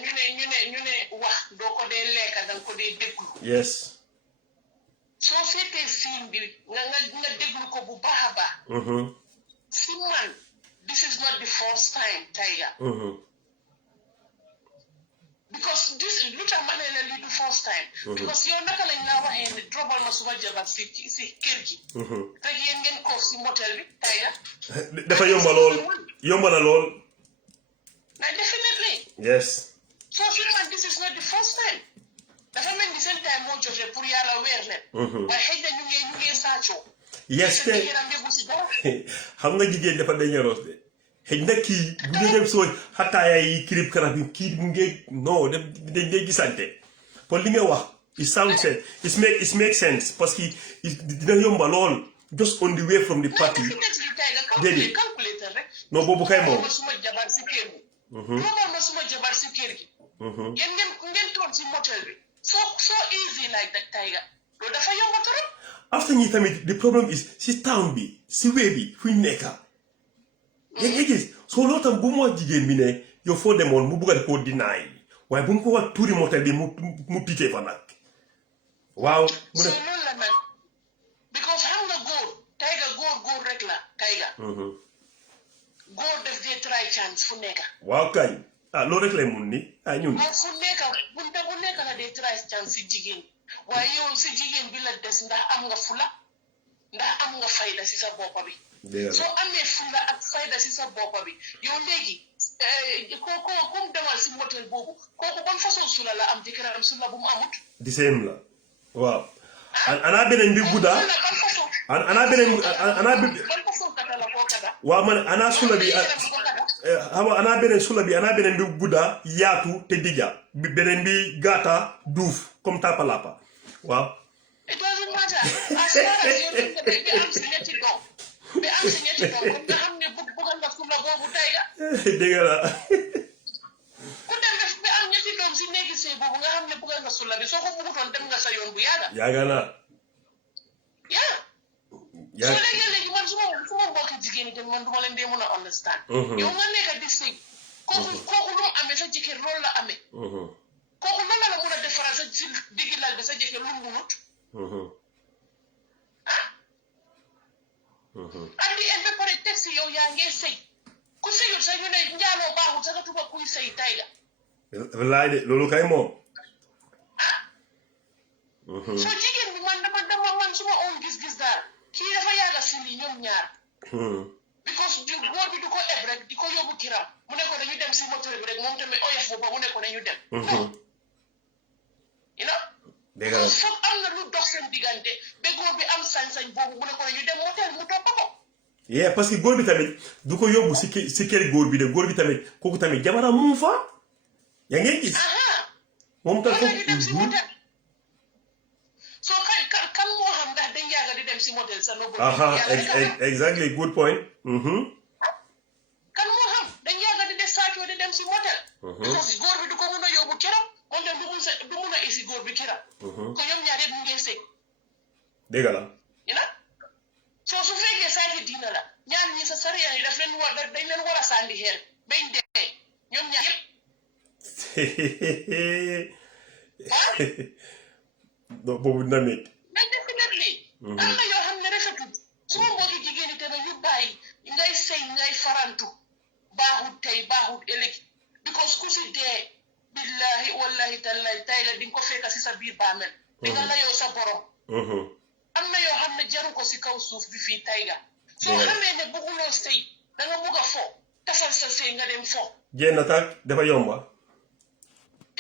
ñu ne wax doo ko dee lekka danga ko dee déglu yes soo seetee siin bi nga déglu ko bu baax a baax si man this is not the first time Tiger because this lu tax ma ne la lii du first time. because yow naka lañ laa waxee ne drobal ma suma jabar si kër gi. te yéen ngeen koof si motel bi Tiger. dafa yomba na lool. Like definitely. Yes. So man, this is not the first time. Dafa mel ni seen time moo jotee pour yàlla weer leen. waaye xëy na ñu ngi saacoo. yes te xam nga jigéen dafa dangereux de xëy na kii bu ñu dem soo xataaya yi kirib karab yi kii mu ngi non dañ dee gisante kon li nga wax it sounds sense it make sense parce que dina yomba lool just on the way from the party déedéet non boobu kay moom suma jabar si kër gi ma suma jabar si kër gi yéen ngeen toog si motel bi so easy like that Tiger loolu dafa yomba trop. after ñi tamit the problem is si town bi si wee bi fu ñu nekka yaa ngi gis soo loolu tam bu mu wax jigéen bi ne yow foo demoon mu bugga koo dinaay waaye bu mu ko wax tuuri motel bi mu piqué fa nag waaw mu ne loolu la nag because xam nga góor Tiger góor rek la Tiger góor def dee try chance fu nekka waaw kañ loolu rek lay mun ni ñun góor fu nekka bu nekka la dee try chance si jigéen waaye yow si jigéen bi la des ndax am nga fula ndax am nga fayda si sa boppa bi soo amee fula ak fayda si sa boppa bi yow léegi kooku comme demal si motel boobu kooku ban façon sula la am jëkkëram sula bu mu amut di same la waaw ana beneen bi gudda ana beneen ban façon kata la koo kata waaw man ana sula bi ana beneen bi gudda yaatu te dija beneen bi gaata duuf comme tapalapa waaw it doesn't matter as far as you think bi am si ñetti doom comme nga xam ne bëggal nga sula boobu Tiger dégg la ku dem def bi am ñetti doom si néegi sëy boobu nga xam ne bëggal nga sula bi soo ko bëggutoon dem nga sa yoon bu yaaga na so léegi man suma mbokki jigéen ñi tamit man duma leen dee mën a understand yow nga nekk di sëy kooku lu mu amee sa jëkkër loolu la amee kooku lan la mën a defaral sa si diggi lal bi sa jëkkër lu mu munut at the end ba pare teg si yow yaa ngee sëy ku sëyul sa ñu ne njaaloo baaxul sa nga tuba kuy sëy Tiger wallaay de loolu kay moom so jigéen bi man suma own gis-gis daal kii dafa yàgga si lii ñoom ñaar because góor bi du ko eb rek di ko yóbbu kiram mu ne ko dañu dem si moteur bi rek moom tamit oyof booba mu ne ko dañu dem you know foog am na lu dox seen diggante ba góor bi am sañ-sañ boobu mu ne ko dañu dem moteur mu topp ko parce que góor bi tamit du ko yóbbu si kër góor bi de góor bi tamit kooku tamit jabaram mu fa yaa ngi gis moom tam dañu dem si moteur so kan moo xam ndax dañ yàgga di dem si motel sa nobo exactly good point kan moo xam dañ yàgga di def saacoo di dem si motel because góor bi du ko mun a yóbbu kiram moom tam du mun a isi góor bi kiram ko ñoom ñaar yëpp mu ngee sëy dégg la so su fekkee saaki diina la ñaar ñi sa sariya yi dañ leen war a sànni xeer bañ dee ñoom ñaar yëpp non boobu dina métti definitely am na yoo xam ne rafetul suma mbokki jigéen ñi tamit ñu bàyyi ngay sëy ngay farantu baaxut tey baaxut ëllëg because ku si dee billahi wallahi tallahi Tiger di nga ko fekka si sa biir baamel di nga layoo sa borom am na yoo xam ne jaru ko si kaw suuf bi fii Tiger soo xamee ne bëgguloo sëy da nga bugg a fo tasal sa sëy nga dem fo jéem na taag dafa yomba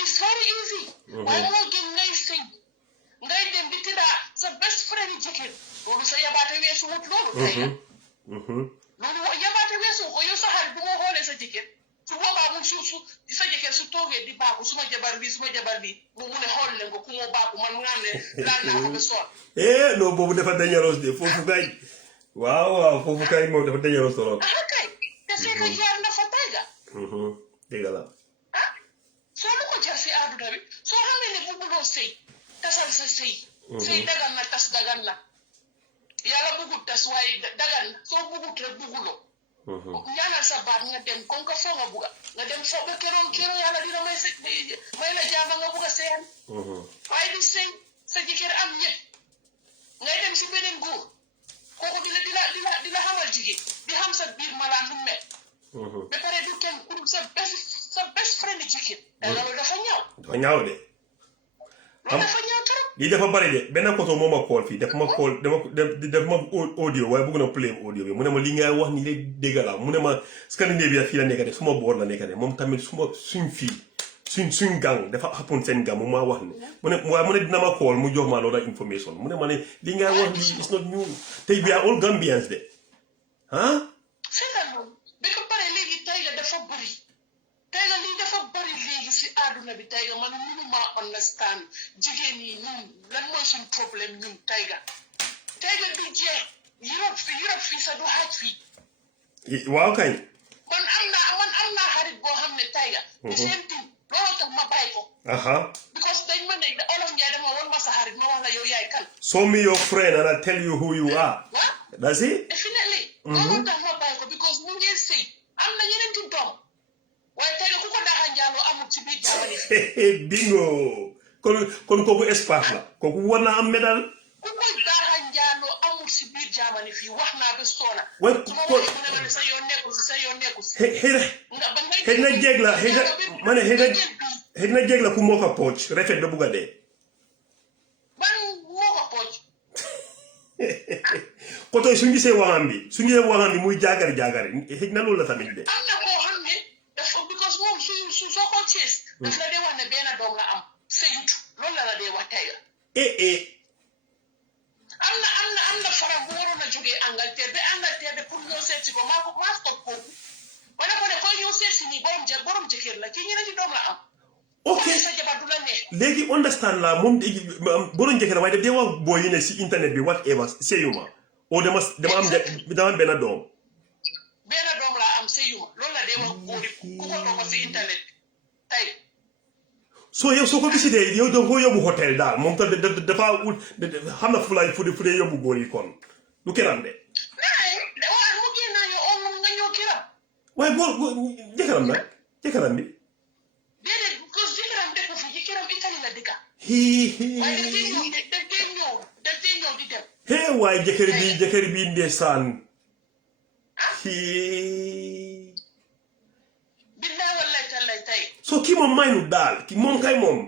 it's very easy waaye moo gën ngay sëy ngay dem di tëddaa sa best friend jëkkër loolu sa yabaate weesu wut loolu Tiger loolu yabaate weesu ko yow sa xarit bu moo xoolee sa jëkkër su boobaa mu su sa jëkkër su toogee di baaku suma jabar bi mu ne xool leen ko ku moo baaku man mu naan ne laal naa ko ba sool non boobu dafa dangereux de foofu kay waaw foofu kay moom dafa dangereux trop kay te fekk jaar na fa Tiger dégg la soo lu ko jar si àdduna bi soo xamee ne bugguloo sëy tasal sa sëy sëy dagan na tas dagan na yàlla buggut tas waaye dagan na soo buggut rek bugguloo ñaanal sa baat nga dem comme que foo nga bugga nga dem foo ba keroog yàlla dina may la jaama nga bugga sëyal waaye di sëy sa jëkkër am ñëpp ngay dem si beneen góor kooku di la xamal jigéen di xam sa biir malaan lu mel ba pare du kenn ku sa best friend jigéen loolu dafa ñaaw dafa ñaaw de loolu dafa ñaaw trop. lii dafa bari de benn koto moo ma call fii dafa ma call def ma audio waaye bëgg na play audio bi mu ne ma li ngay wax ni lay dégg la mu ne ma Scandinavia fii la nekk de suma boor la nekk de moom tamit suñ fii suñ gang dafa happen seen gang mu maa wax ne mu ne dina ma call mu jox ma loolu information mu ne ma ne li ngay wax ni it's not new tey we are all Gambians de ah c'est ça loolu bi ko pare léegi Tiger dafa bëri Tiger lii dafa bëri léegi si àdduna bi Tiger man mënu maa understand jigéen yi ñun lan mooy suñ problème ñun Tiger du jeex Europe fii sa du xaaj fii waaw kañ man am naa xarit boo xam ne Tiger the same thing looloo tax ma bàyyi ko because dañ ma ne Olof Njaay dama woon ma sa xarit ma wax la yow yaay kan show me your friend and I'll tell you who you are that's it definitely looloo tax ma bàyyi ko because mu ngi sëy am na ñeneen ti doom waaye Tiger ku ko daaxa njaaloo amul ci biir jaamani bingo kon kooku espace la kooku war naa am médaille ku ko daaxa njaaloo amul si biir jaamani fii wax naa ba soona waaye su ma waxee mu ne ma sa yoon nekkul si sa yoon nekkul si xëy na jéeg la ma ne xëy na jéeg la ku moo ko pooc rafet ba bugg a dee ban moo ko pooc kotoy su gisee waxam bi muy jaagari xëy na loolu la tamit de am na koo xam ne dafa because moom su soo ko cees daf la dee wax ne benn doom la am sëyut loolu la dee wax Tiger am na faram bu waroon a jógee Angleterre ba Angleterre pour ñëw seet si ko maa stop kooku wala ko ne koy ñëw seet si nii borom jëkkër la kii ñeneen ci doom la am ok sa jabar du la neex léegi understand la moom borom jëkkër waaye daf dee wax boo yi ne si internet bi whatever sëyuma o dama am benn doom laa am sëyuma loolu la dee wax góor yi ku ko toog si internet tey soo ko visité yow danga ko yóbbu hôtel daal moom ta dafa ut xam na fu dee yóbbu góor yi kon lu kiram de waaye mu génn naa yow om nga ñëw kiram waaye jëkkëram bi déedéet because jëkkëram dëkk fi jëkkëram Italie la dëkka waaye daf dee ñëw di dem waaye jëkkër bi ndeysaan billaay wallaay tallaay tey so kii moom may nu daal ki moom kay moom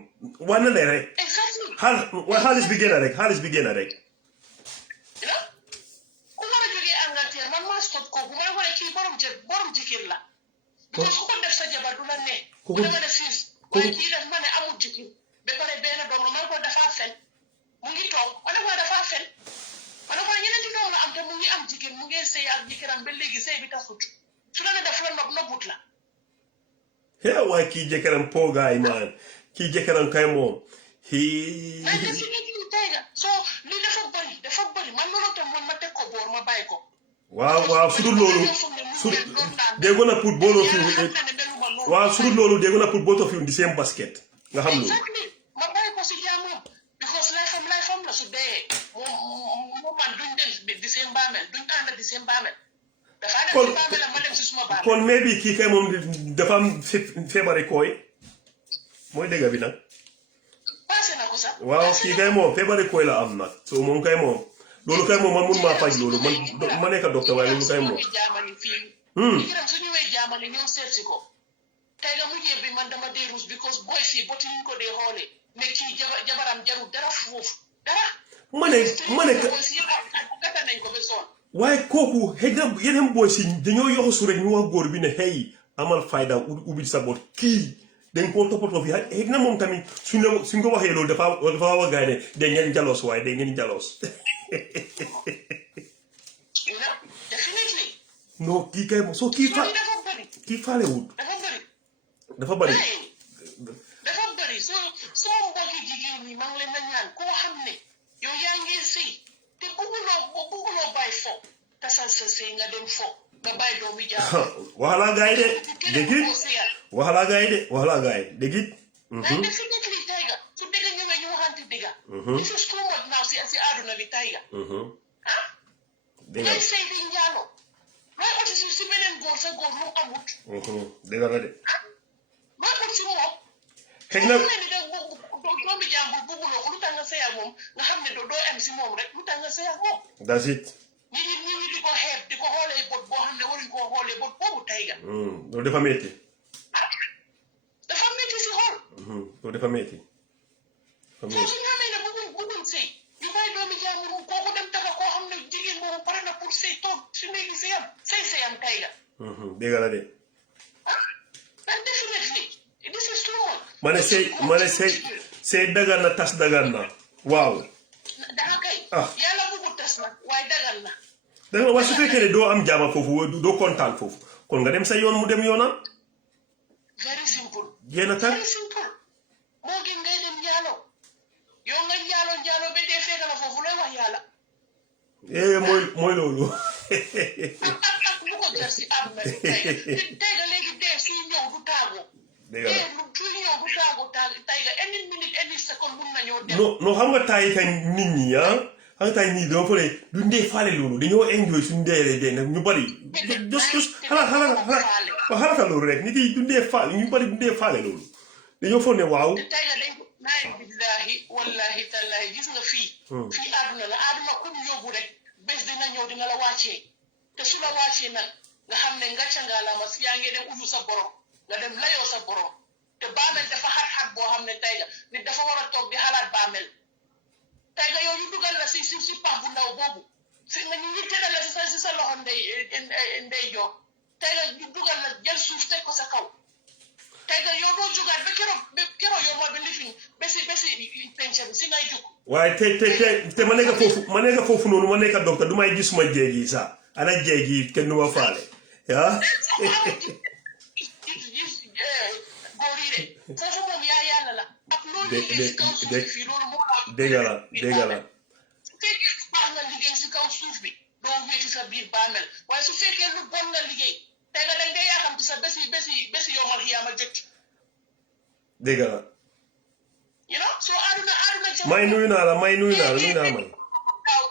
war na le rek xaalis bi génn rek ku war a jógee Angleterre man maa stop kooku ma ne ko ne kii borom jëkkër la because ku ko def sa jabar du la ne ku da nga def siis waaye kii def ma ne amul jëkkër ba pare benn doom la ma ne ko dafaa fen mu ngi toog ma ne ko dafaa fen ma ne ko ñeneen ci doom la am te mu ngi am jigéen mu ngi sëy ak jëkkëram ba léegi sëy bi tasut su la ne def la nobut la waaye kii jëkkëram poogaay maan kii jëkkëram kay moom Tiger so lii dafa bëri man loolu tam man ma teg ko boor ma bàyyi ko waaw su dul loolu déggoon na pour booloo fi déggoon na pour booloo fi di seen basket nga xam loolu ma bàyyi ko si jaamoom because lifeam la su dee moom man duñ dem di seen baamel duñ ànd di seen baamel dafa dem si baamel ma dem si suma baamel kon mais bi kii kay moom dafa am feebari kooy mooy dégg bi nag passé na ko sax waaw kii kay moom feebari kooy la am nag so moom kay moom loolu kay moom man mun maa faj loolu man ma nekk docteur waaye loolu kay moom jigéenam su ñëwee jaamani ñëw seet si ko Tiger mujjee bi man dama dee ruus because boy fii boti ñu ko dee xoole ne kii jabaram jarul dara foofu dara ma ne gata nañ ko ba soon waaye kooku xëy na yeneen boy si dañoo yoxu su rek ñu wax góor bi ne xëy amal fayda ubbi sa bot kii dañ koo toppatoo fi xëy na moom tamit suñ ko waxee loolu dafa wax gaay ne da ngeen jaloos waaye da ngeen jaloos definitely non kii kay moom soo kii faale wut dafa bëri so sama mbokki jigéen ñi maa ngi leen a ñaan koo xam ne yow yaa ngi sëy te bëgguloo bàyyi fo tasal sa sëy nga dem fo nga bàyyi doomu jàmm waxalaa gaay de dégit waxalaa gaay dégit definitely Tiger su dëgg ñëwee ñu waxante dëgga this is too much now si àdduna bi Tiger ngay sëy di njaalo looy oti si beneen góor sa góor lu amut dëgg la de looy ot si moom xëy na doomu jàmbur bëgguloo ko lu tax nga sëy ak moom nga xam ne doo am si moom rek lu tax nga sëy ak moom that's it ñi di ko xeeb di ko xoolee bot boo xam ne waruñ koo xoolee bot boobu Tiger loolu dafa métti dafa métti si xool loolu dafa metti soo su ñu xamee ne bëggul sëy ñu bàyyi doomi jàmbur kooku dem taxa koo xam ne jigéen boobu pare na pour sëy toog su néegi sëyam tay la dégg la de and definitely this is too much ma ne sëy dagan na tas dagan na waaw danga kay yàlla bëggul tas nag waaye dagan na danga waaye su fekkee ne doo am jaama foofu doo kontaan foofu kon nga dem sa yoon mu dem yoonam very simple jéena tan very simple moo gën ngay dem njaaloo yow nga njaaloo ba dee fekk la foofu lay wax yàlla mooy loolu ak lu ko jar si am na tey ga léegi dee suy ñëw du taago dee suy ñëw du taago tey ga any minute any second mun nañoo dem non xam nga taay kañ nit ñi xam nga taay nit ñi dama fa ne duñ dee faale loolu dañoo enjoy suñu deelee dee nag ñu bari just xalaata loolu rek nit yi duñ dee faale ñu bari duñ dee faale loolu dañoo foog ne waaw tey ga dañ naay billahi wallahi tallahi gis nga fii àdduna la àdduna kum yóbbu rek bés dina ñëw dina la wàccee te su la wàccee nag nga xam ne nga cangalama si yaa ngi dem uyu sa borom nga dem layoo sa borom te baamel dafa xat-xat boo xam ne tey ga nit dafa war a toog di xalaat baamel tey ga yow ñu dugal la si pax bu ndaw boobu si nga ñu tëddal la si sa loxo ndey joog tey ga ñu dugal la jël suuf teg ko sa kaw tey ga yow doo jugaat ba keroog yow mooy ba lifin bési pension bi si ngay jug waaye te ma nekk foofu noonu ma nekk docteur du may gis suma jéeg yi sax ana jéeg yi kenn du ma faale góor yi de foofu moom yaa yàlla la ak loolu liggéey si kaw suuf bi fii loolu moo dégg la su fekkee lu baax nga liggéey si kaw suuf bi doo wéeti sa biir bàmmeel waaye su fekkee lu bon nga liggéey tey nga dañ day yaaxamti sa bési yomal xiyaama jot dégg la you know so àdduna may nuyu naa la may waaw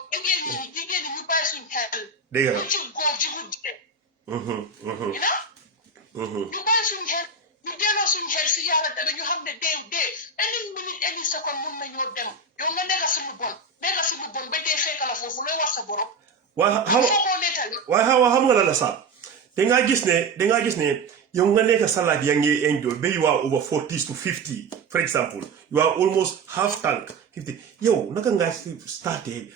jigéen ñi ñu bàyyi suñ xel dégg la ñu ci góor ci guddi you know ñu bàyyi suñ xel ñu delloo suñ xel si yàlla tamit ñu xam ne dee any minute any second mun nañoo dem yow nga nekk si lu bon ba dee fekk la foofu looy wax sa borom waaye xam nga la sax dangaa gis ne yow nga nekk salade yaa ngi enjoy ba you are over 40 to 50 for example you are almost half tank 50 yow naka nga starté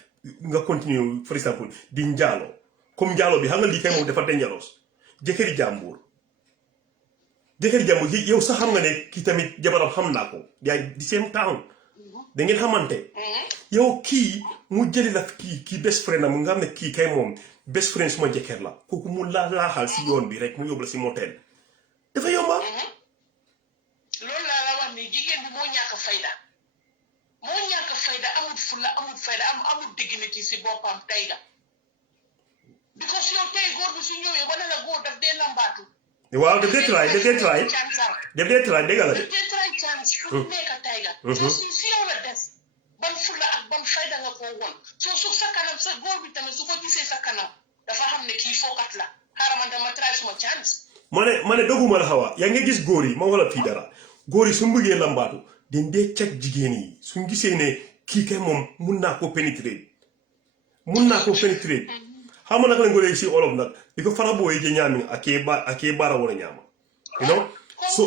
nga continue for example di njaalo comme njaalo bi xam nga lii kay moom dafa dangerous jëkkëri jàmbur yow sax xam nga ne kii tamit jabaram xam naa ko yaa di same town da ngeen xamante yow kii mu jëli la kii best friend am nga xam ne kii kay moom best friend suma jëkkër la kooku mu laaxal si yoon bi rek mu yóbbu la si motel dafa yomba loolu laa la wax ni jigéen bi moo ñàkk fayda amul fulla amul fayda amul dignité si boppam tey ga because yow tey góor bi su ñëwee ba ne la góor daf dee lambaatu waaw daf dee try dégg la de chance fu nekk tey ga so si yow la des ban fulla ak ban fayda nga koo won soo su sa kanam sa góor bi tamit su ko gisee sa kanam dafa xam ne kii fookat la xaaral man dama try suma chance ma ne doguma la xawa yaa ngi gis góor yi ma wala fii dara góor yi su mbëggee lambaatu dañ dee check jigéen yi suñ gisee ne kii kay moom mun naa koo pénétrer xam nga naka lañ ko léegi si olof nag di ko fara booy je ñaami akee baara wala ñaama you know so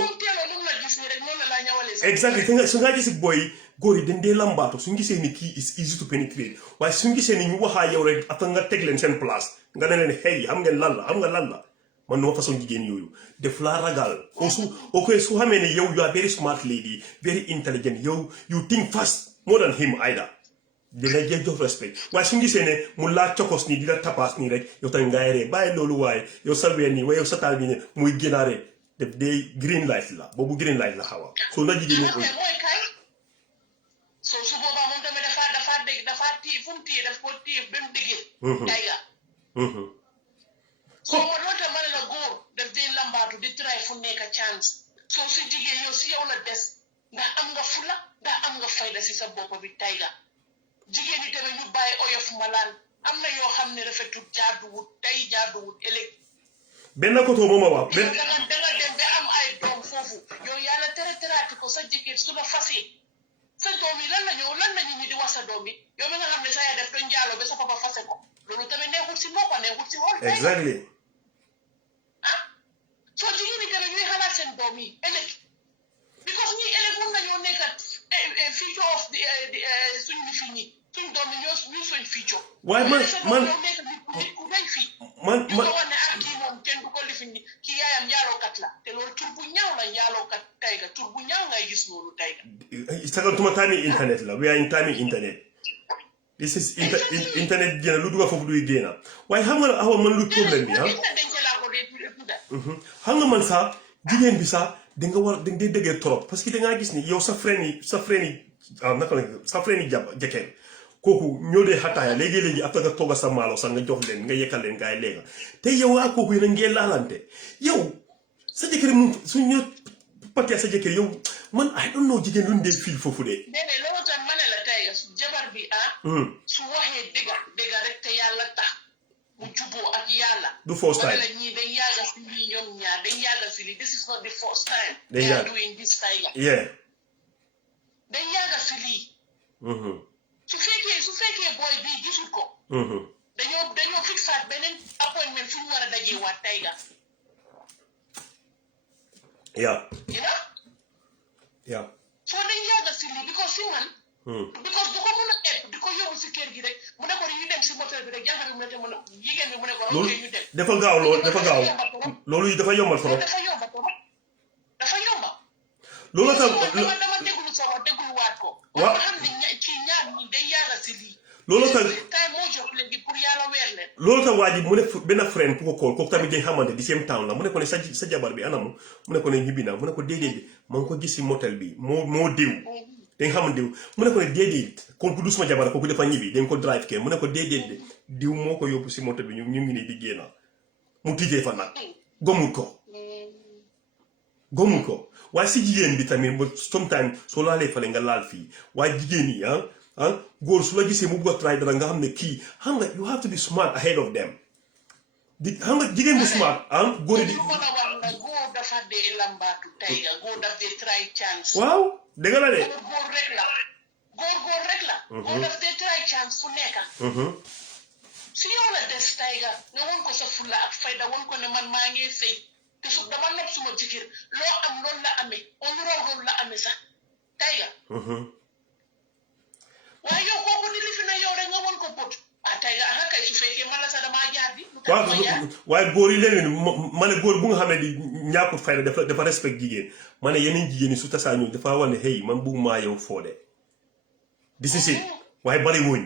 exactly su nga gis booy góor yi dañ dee lambaatu suñ gisee ni kii is easy to penetrate waaye suñ gisee ni ñu waxaa yow rek après nga teg leen seen place nga ne leen hey xam nga lan la man duma façon jigéen yooyu def laa ragal su xamee ne yow you are very smart lady very intelligent yow you think fast more than him either dina jee jox respect waaye su gisee ne mu laa cokos nii di la tapaas nii rek yow tamit nga ree bàyyi loolu waaye yow sa ween nii waaye yow sa taal bi ne muy génnaare def day green light la boobu green light la xawa soo na jigéen ñi koy so su boobaa moom tamit dafa téye fu mu téye daf ko téye ba mu déggee tayga so ma loolu tam ma ne la góor daf dee lambaatu di try fu nekk chance soo su jigéen yow si yow la des ndax am nga fula ndax am nga fayda si sa bopp bi tayga jigéen ñi tamit ñu bàyyi oyof malaan am na yoo xam ne rafetul jaaduwut tey jaaduwut ëllëg benn koto moom a wax danga dem ba am ay doom foofu yow yàlla teraati ko sa jëkkër su la fasee sa doom yi lan la ñu di wax sa doom yi yow mi nga xam ne sa yaay def doon njaaloo ba sa papa fase ko loolu tamit neexul si noppa neexul si xool exactly soo jigéen ñi tamit ñuy xalaat seen doom yi ëllëg because ñii ëllëg mun dañoo nekk future of the suñ li fi ñi suñ doom yi ñu suñ future waaye man nit ku rëy fii man ñu ko wax ne ak kii moom kenn du ko lifin ni kii yaayam njaalookat la te loolu tur bu ñaaw la njaalookat Tiger tur bu ñaaw ngay gis loolu Tiger sagantuma timing internet la we are in timing internet this is internet génn lu duga foofu duy génn waaye xam nga awa man lu problème bi xam nga man sax jigéen bi sax danga war danga dee dëggee trop parce que dangaa gis ni yow sa frère yi naka la sa frère yi jëkkër kooku ñoo dee xataaya léegi-léegi après nga togga sa maalo sax nga jox leen nga yekkal leen gaa yi léegi te yow waa kooku yéen a ngee laalante yow sa jëkkër mu su ñëw patee sa jëkkër yow man I don't know jigéen lu ñu dee fii foofu de déedéet loolu tam ma ne la tey jabar bi su waxee dëgg rek te yàlla tax mu juboo ak yàlla du first time wala ñii dañ yàgga si lii ñoom ñaar dañ yàgga si lii this is not the first time they are doing this Tiger dañ yàgga si lii su fekkee booy bii gisul ko dañoo fixaat beneen appointment fu ñu war a dajee waat Tiger soo dañ yàgga si lii because si man because du ko mën a ebb di ko yóbbu si kër gi rek mu ne ko ñu dem si moteur bi rek jàngat bi mu ne te mu ne jigéen bi mu ne ko ok ñu dem dafa gaaw loolu loolu dafa yombal trop dafa yomba loolu tam dama déglu sa wax déglu waat ko waaw xam ne ci ñaar ñi day yàgga si lii loolu tam tay moo jox léegi pour yàlla weer leen loolu tam waa ji mu ne benn friend ku ko kool kooku tamit dañ xamante di same town la mu ne ko ne sa jabar bi anamu mu ne ko ne ñibbi naa mu ne ko déedéet bi ma ngi ko gis si motel bi moo diw dañ xamante diw mu ne ko ne déedéet kooku du suma jabar kooku dafa ñibbi dañ ko drive ke mu ne ko déedéet de diw moo ko yóbbu si motel bi ñu ngi nii di génn mu tijjee fa nag gomul ko waaye si jigéen bi tamit ba sometimes soo laalee fale nga laal fii waaye jigéen yi góor su la gisee mu bugg a try dara nga xam ne kii xam nga you have to be smart ahead of them xam nga jigéen bu smart góor yi góor dafa dee lambaatu Tiger góor daf dee try chance waaw dëgg la de góor rek la góor daf dee try chance fu nekka si yow la des Tiger nga won ko sa fulla ak fayda won ko ne man maa ngi sëy te su dama nopp suma jëkkër loo am loolu la amee on loolu la amee sax Tiger waaye yow kooku ni li fi na yow rek nga won ko bët Tiger kay su fekkee man la sax damaa jaar di waaye góor yi léeg-léeg ma ne góor bu nga xam ne di ñàkkul fayda dafa respect jigéen ma ne yeneen jigéen ñi su tasaa ñëw dafa wax ne hey man bugg maa yow foode di si waaye bari wuñ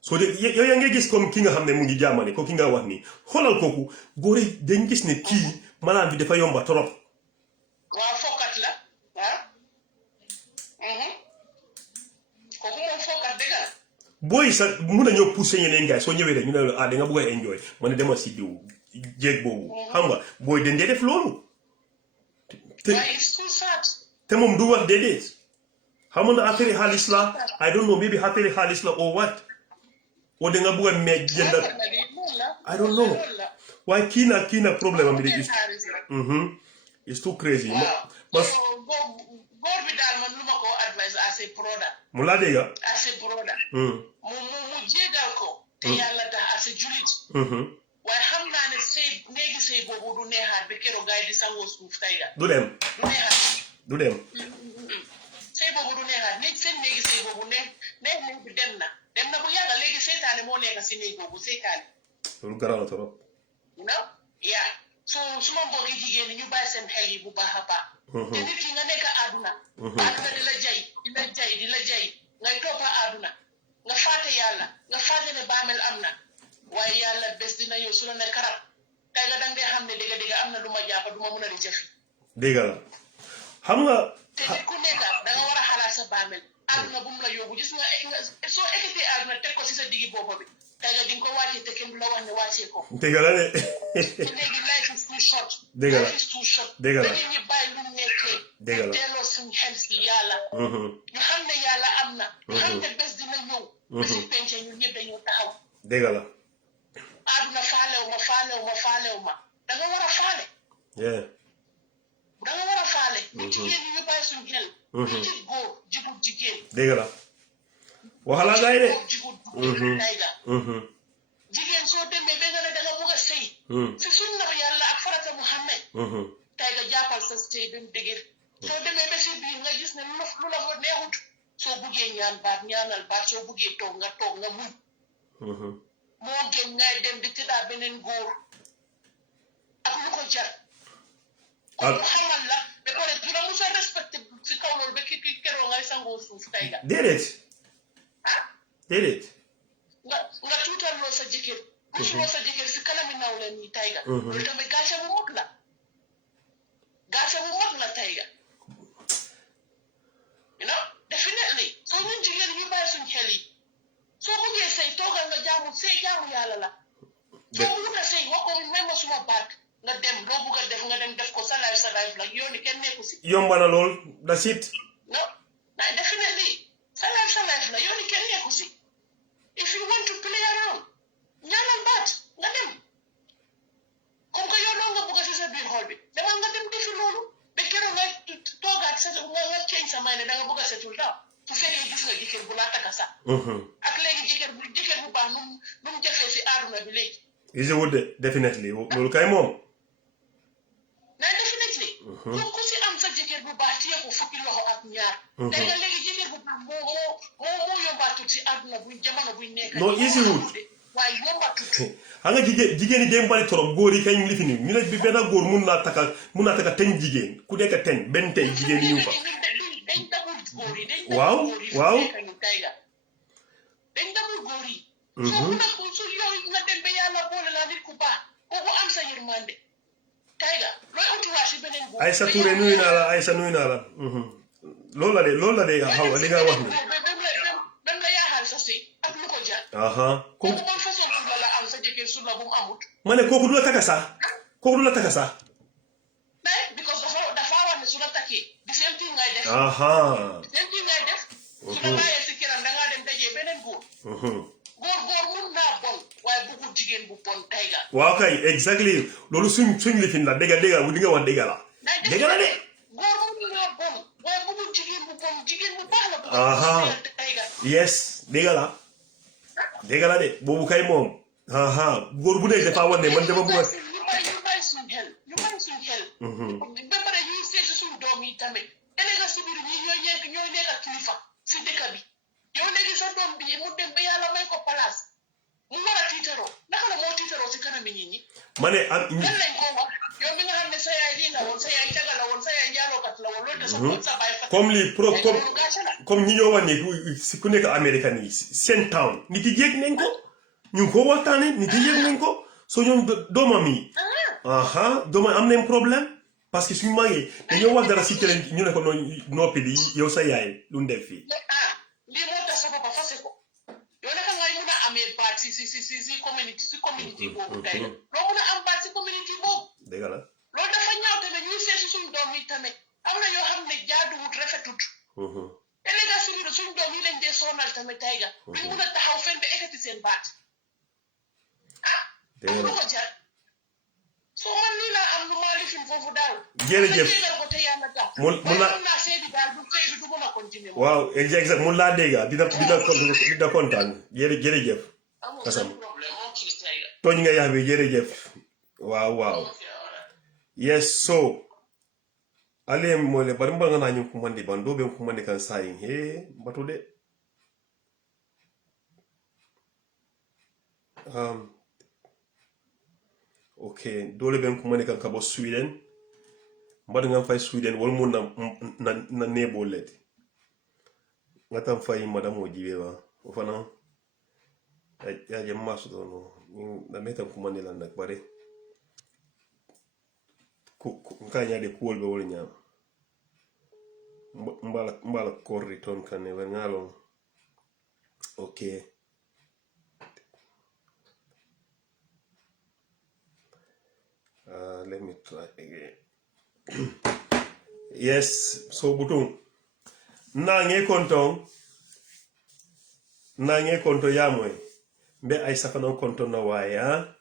soo de yow yaa ngi gis comme ki nga xam ne mu ngi jaamane ko ki nga wax ni xoolal kooku góor yi dañ gis ne kii maanaam bi dafa yomba trop waaw fokkat la kooku moom fokkat dëgg la booy sax mun a ñëw pousser ñeneen gars soo ñëwee rek ñu ne da nga bëgg a enjoy ma ne demal si diw jéeg boobu xam nga booy dañ dee def loolu te moom du wax déedéet xam nga affaire xaalis la I don't know maybe affaire xaalis la or what o da nga bëgg a meeg jënd I don't know waaye kii nag problème am bi de it's too crazy góor bi daal man lu ma ko advice as a brother mu laa dégga as a brother mu jégal ko te yàlla tax as a julit waaye xam naa ne néegi sëy boobu du neexaat ba keroog gaay di sangoo suuf Tiger du dem du sëy boobu du neexaat néegi sëy boobu neex bi dem na bu yàgga léegi seytaane moo nekk si néeg boobu seytaane loolu garaaw la trop su ma mbokki jigéen ñi ñu bàyyi seen xel yi bu baax a baax te nit ki nga nekk àdduna di la jay ngay toppa àdduna nga fàtte yàlla nga fàtte ne baamel am na waaye yàlla bés dina yow su la ne karab Tiger dang dee xam ne dëgg am na lu ma jàpp du ma mun a di jëfi dëgg la xam nga te nit ku nekk da nga war a xalaat sa baamel àdduna bu mu la yóbbu gis nga soo ekkatee àdduna teg ko si sa diggi boppa bi Tiger di nga ko wàccee te kenn du la wax ne wàccee ko dëgg la de te léegi life is too short dëgg la life is too short dëgg la dañuy ñu bàyyi lu nekkee dëgg la delloo suñu xel si yàlla ñu xam ne yàlla am na ñu xam ne bés dina ñëw bési penca ñun ñëpp dañoo taxaw dëgg la àdduna faalew ma da nga war a faale ñu jigéen ñi ñu bàyyi suñu xel ñu jig góor jigul jigéen dëgg la waxala gaay de jigul Tiger jigéen soo demee ba nga ne da nga bëgg a sëy si sunna yàlla ak farata Muhammad Tiger jàppal sa sëy ba mu dëgër soo demee ba si biir nga gis ne lu la fa neexut soo buggee ñaan baat ñaanal baat soo buggee toog nga muñ moo gën ngay dem di tëddaa beneen góor ak lu ko jar kon mu xamal la ba pare du la musa respecté si kaw loolu ba ki keroo ngay sangoo suuf tey ga déedéet nga tuutal loo sa jëkkër musuloo sa jëkkër si kanami naw leen ñi tey ga loolu tamit gàcce bu mag la tey ga you know definitely soo ñun jigéen ñu bàyyi suñ xel yi soo buggee sëy toogal nga jaamu yàlla la soo bugg a sëy wax ko même suma baat nga dem loo bugg a def nga dem def ko sa life la yooni kenn nekku si yomba na lool that's it no definitely sa life la yooni kenn nekku si if you want to play around ñaanal baat nga dem comme que yow doo nga bugg a si sa biir xol bi demal nga dem defi loolu ba keroog nga toogaat sa nga change sa may ne da nga bugg a setul daaw su fekkee gis nga jëkkër bu laa taka sax ak léegi jëkkër bu baax nu mu jafee si aaduna bi léegi is it would definitely loolu kay moom definitely soo ko si am sa jëkkër bu baax téye ko fukki loxo ak ñaar day nga léegi jëkkër bu baax moo yombaatut si aaduna buñ jamono buñ nekk non easy wood waaye yombaatut xam nga jigéen yi dem bari torop góor yi kañ li fi ni ñu ne bi benn góor mun naa taka 10 jigéen ku nekk 10 benn tey jigéen yi ñu fa dañ dabul góor yi waaw dañ dabul góor yi soo mun a su yow nga dem ba yàlla boole la nit ku baax kooku am sa yërmande tayga looy utiwaat si beneen góor Aïssa Touré nuyu naa la loolu la de xaw li nga wax ni dem la yaaxal sa sëy ak lu ko jar kooku man façon la am sa jëkkër su la bu mu amut ma ne kooku du la taka sax because dafa wax ne su la takkee di same thing ngay def su la bàyyee si kiram da ngaa dem dajee beneen góor mun naa bon waaye bëggul jigéen bu bon tayga waaw kay exactly loolu suñ lifin la dégga li nga wax dégga la de góor mun naa bon waaye bëggul jigéen bu bon jigéen bu baax la tayga yes dégga la de boobu kay moom góor bu nekk dafa war ne man dama bëgg ñu bàyyi suñ xel ba pare ñuy seeti suñ doom yi tamit élega si biir ñi ñooy nekk kilifa si dëkk bi yow léegi sa doom bi mu dem ba yàlla may ko place mu war a tiitaroo naka la moo tiitaroo si kanami nit ñi ma ne lan lañ ko wax yow mi nga xam ne sa yaay lii la woon sa yaay caga la woon sa yaay njaalookat la woon loolu te sa bopp sa bàyyi fa comme lii comme ñi ñoo wax ne si ku nekk américain yi seen town nit yi yéeg nañ ko ñu ngi ko waxtaane nit yi yéeg nañ ko soo ñoom doomam yi doomam am nañ problème parce que suñu màggee dañoo wax dara si télé ñu ne ko noppi di yow sa yaay lu mu def fii lii moo tax sa bopp fase ko yow naka ngay mun a amee baat si community boobu tey loo mun a am baat si community boobu dëgg la loolu dafa ñaaw tamit ñuy seeti suñ doom yi tamit am na yoo xam ne jaaduwut rafetut élega suñ doom yi lañ dee sonal tamit tey ga duñ mun a taxaw fenn ba ekkati seen baat am lu ko jar soo man lii laa am lu maa lifin foofu daal jërëjëf ko te yàlla tax mun naa seedi daal du mun a continuer waaw exact mun laa dégga dina kontaan jërëjëf kasam tooñ nga yax bi jërëjëf waaw yes so ale mole bari mbanga na nyum kumandi bando be kumandi kan sayin he batude okay dole ben kumandi kan kabo Sweden mbadi ngam fay Sweden wol mun na nebo let ngatam fay madam o jibe ba o fana ya je masu do no na meta kumandi lan nak bare kanya de kuol be wol nyam mbala korri ton kane we ngalon okay let me try again yes so butung nange konto yamoy mbe ay sakanon konto na waya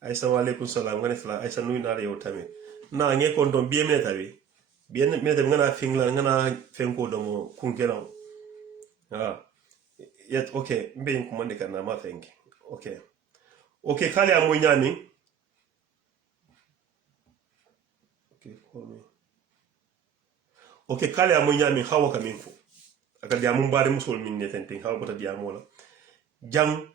ay salamu alaykum salam ngane fla ay sanu na yow tamit nange konto biemne tabi bien me dem ngana fingla ngana fenko domo kunkela yet okay mbe ko mande kana ma fenki okay kale amoy nyami okay for me okay kale amu nyami hawa kamin fo aka diamu mbare musol min ne tenten hawa bota diamu la jang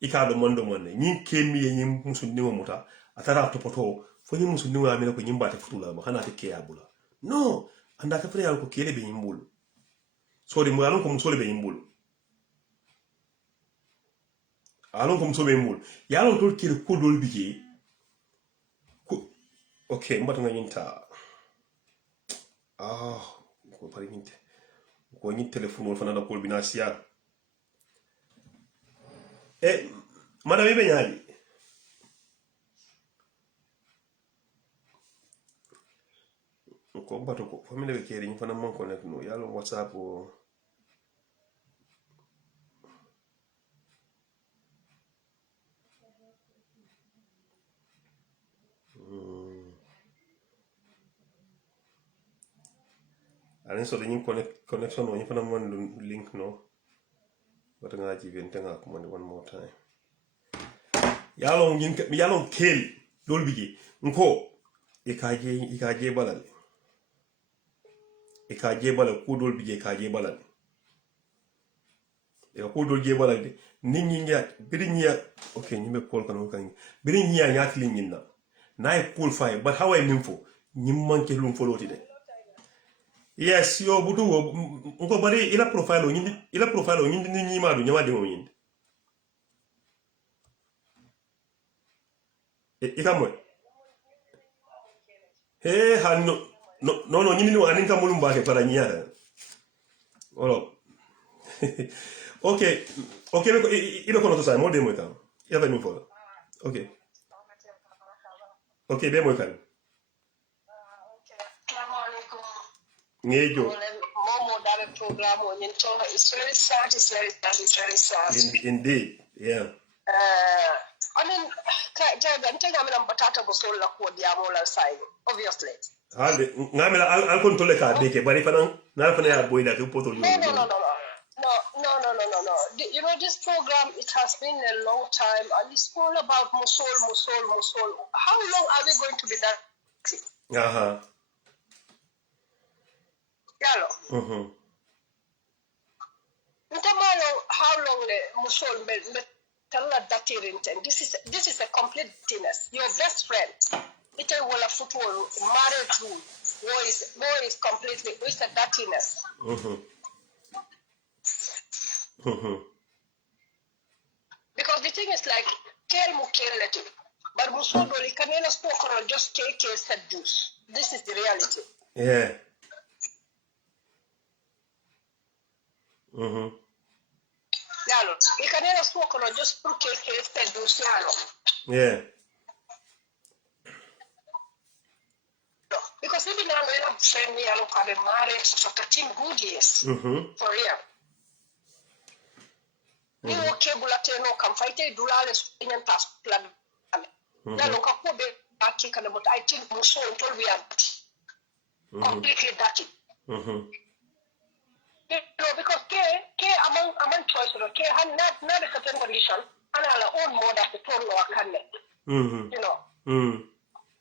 ikado mondo monne nyin kemi ye nyin musul ni muta atara to poto fo nyin musul ni amina ko nyin bate futula ba hana te ke abula no anda ka fere ko kele be nyimbulu so de mo alon ko musol be nyimbulu alon ko musol be nyimbulu ya alon to kele ko dol bije ko okay mbata nganyinta ko pari nyinte ko nyin telephone wol fana da kol bina siya madame be nyaali ko bato ko famille be keri fana mon connect no yalo whatsapp o alen so de connection no fana mon link no wata nga ji vente nga ko one more time yalo kel dol bigi nko ikaje balal ko dol bigi ikaje balal ko dol je balal de ningi nya birinya okay nyimbe kol kan birinya nyatli nyinna nay cool fine but how I info nyim manke lum foloti de yes yo butu nko bari ila profile nyindi ni nyima du nyama de mo nyindi ikamo ha no nyindi no aninka mulum ba ke para nyara olo okay ibe kono to sai mo de mo kan ya ba mi fola okay be mo kan ngejo momo dare program o nyen to is very sad, it's very sad. Indeed, yeah. I mean, I'm telling you, I'm batata bosol la ko diamo la sai, obviously. Hade ngamela al control ka deke bari fana na fana ya boy da ko poto yo. No. You know, this program, it has been a long time, and it's all about Musol. How long are we going to be that? Yalo. How long the Musol this is a completeness. Your best friend. It will a football marriage room. War is completely with a dirtiness. Because the thing is like but Musol Kanela spoke on just take said juice. This is the reality. Yeah. Yalo, you can never smoke or just put cake do yalo. Yeah. No, because even now we have friend me yalo have a marriage for 13 good years. For real. You okay bulateno come fight a dulales in and task plan. Yalo kapo be aki kana but I think Muso until we are completely dirty. You know, because care among choice, care had not a certain condition, and our own mode as the total or connect. You know.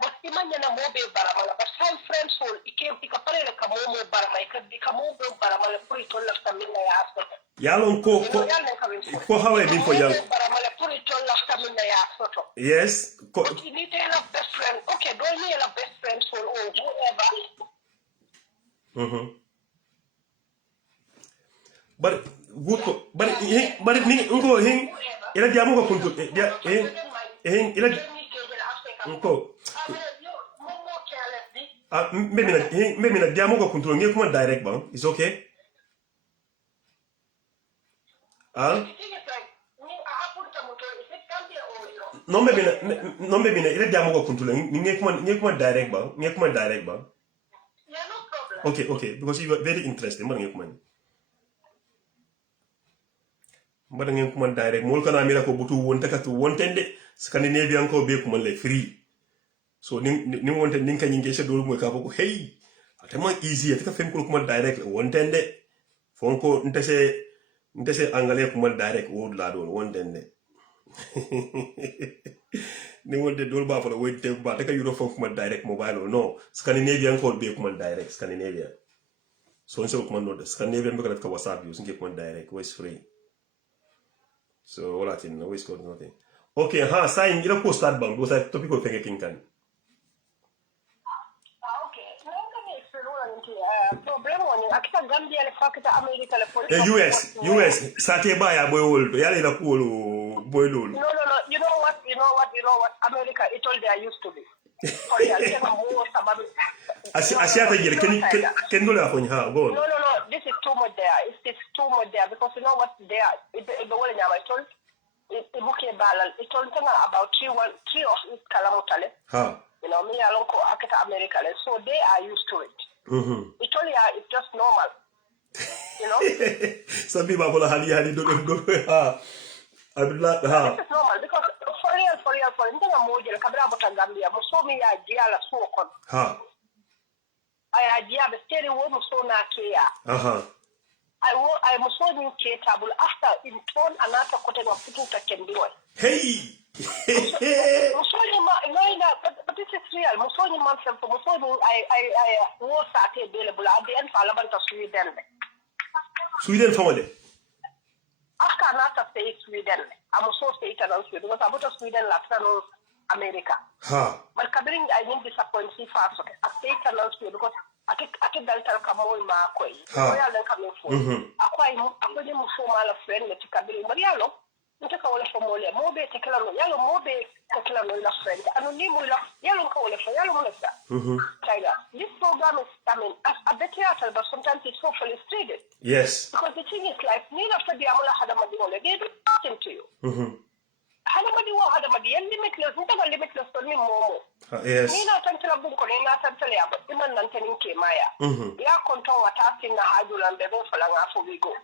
But imagine a mobile baramala, but some friends will became pick up a camomo barama, could become mobile baramala, put it all after midnight after. Yalon ko how I been for yal. Baramala, put it all after midnight after. Yes. But you need to have best friend. Okay, don't you have best friends for whoever. But ni ngo hin ila diamu ko kuntu ila ngo maybe na diamu ko kuntu ngi kuma direct ba is okay no maybe na ila diamu ko kuntu ngi kuma direct ba yeah, no problem. Okay because you are very interested man ngi kuma mbada ngeen kuma direct mol kana mira ko butu wonta katu wontende Scandinavian ko be kuma le free so ni wonte nin kan ngi do mo ka ko hey atama easy ataka fem ko kuma direct wontende fonko ntese angale kuma direct wo la do wontende ni wonte dol ba fa wote ba taka euro fon kuma direct mobile no Scandinavian ko be kuma direct Scandinavia So instead of command note, Scandinavian because of WhatsApp use and command direct, always free. So all that in always got nothing. Okay, sign you know post that bang, those are topic of thing can. US, Sate Baya boy old, Yali la Polo, boy old. No. You know what? America, it's all they are used to be. For real, can do that on her. Go on. No. This is too much there. It's too much there because you know what? They are. The whole name I told. It's about three of it Kalamutale. You know, me alone ko Akita America. So they are used to it. It's only it's just normal. You know? Some people are Hali don't go. I would like This is normal because for real, ntenga moja kabla Gambia musomi ya jiala soko. I ajia the steady wo musona kia. I musomi ke table after in turn another kote wa kututa kendiwa. Hey. Musoni but this is real. Musoni man for musoni I was available at the end for Alabama Sweden. Sweden family. After another say Sweden, I'm so state announced because I'm about Sweden last America. But Kabring, I didn't disappoint me fast. A state announced because I take Delta Kamoy Marquay. Royal then coming for. I quite much friend that Kabring Mariano. You take away from Molia, Mobe, Tekala, Yellow Mobe, Tekala, friend, and Nimula, Yellow Cola for Yellow Molesta. This program is, at the theater, but sometimes it's so frustrated. Yes. Because the thing is like, Nina for the Amula Hadamadiola, they do nothing to you. Hadamadiwa Hadamadi, and limitless, never limitless for me, Momo. Yes. Nina Tantala Bunko, Nina Tantalia, but Iman Nantanin Maya. Ya control attacking the Hadul and the Falanga for we go.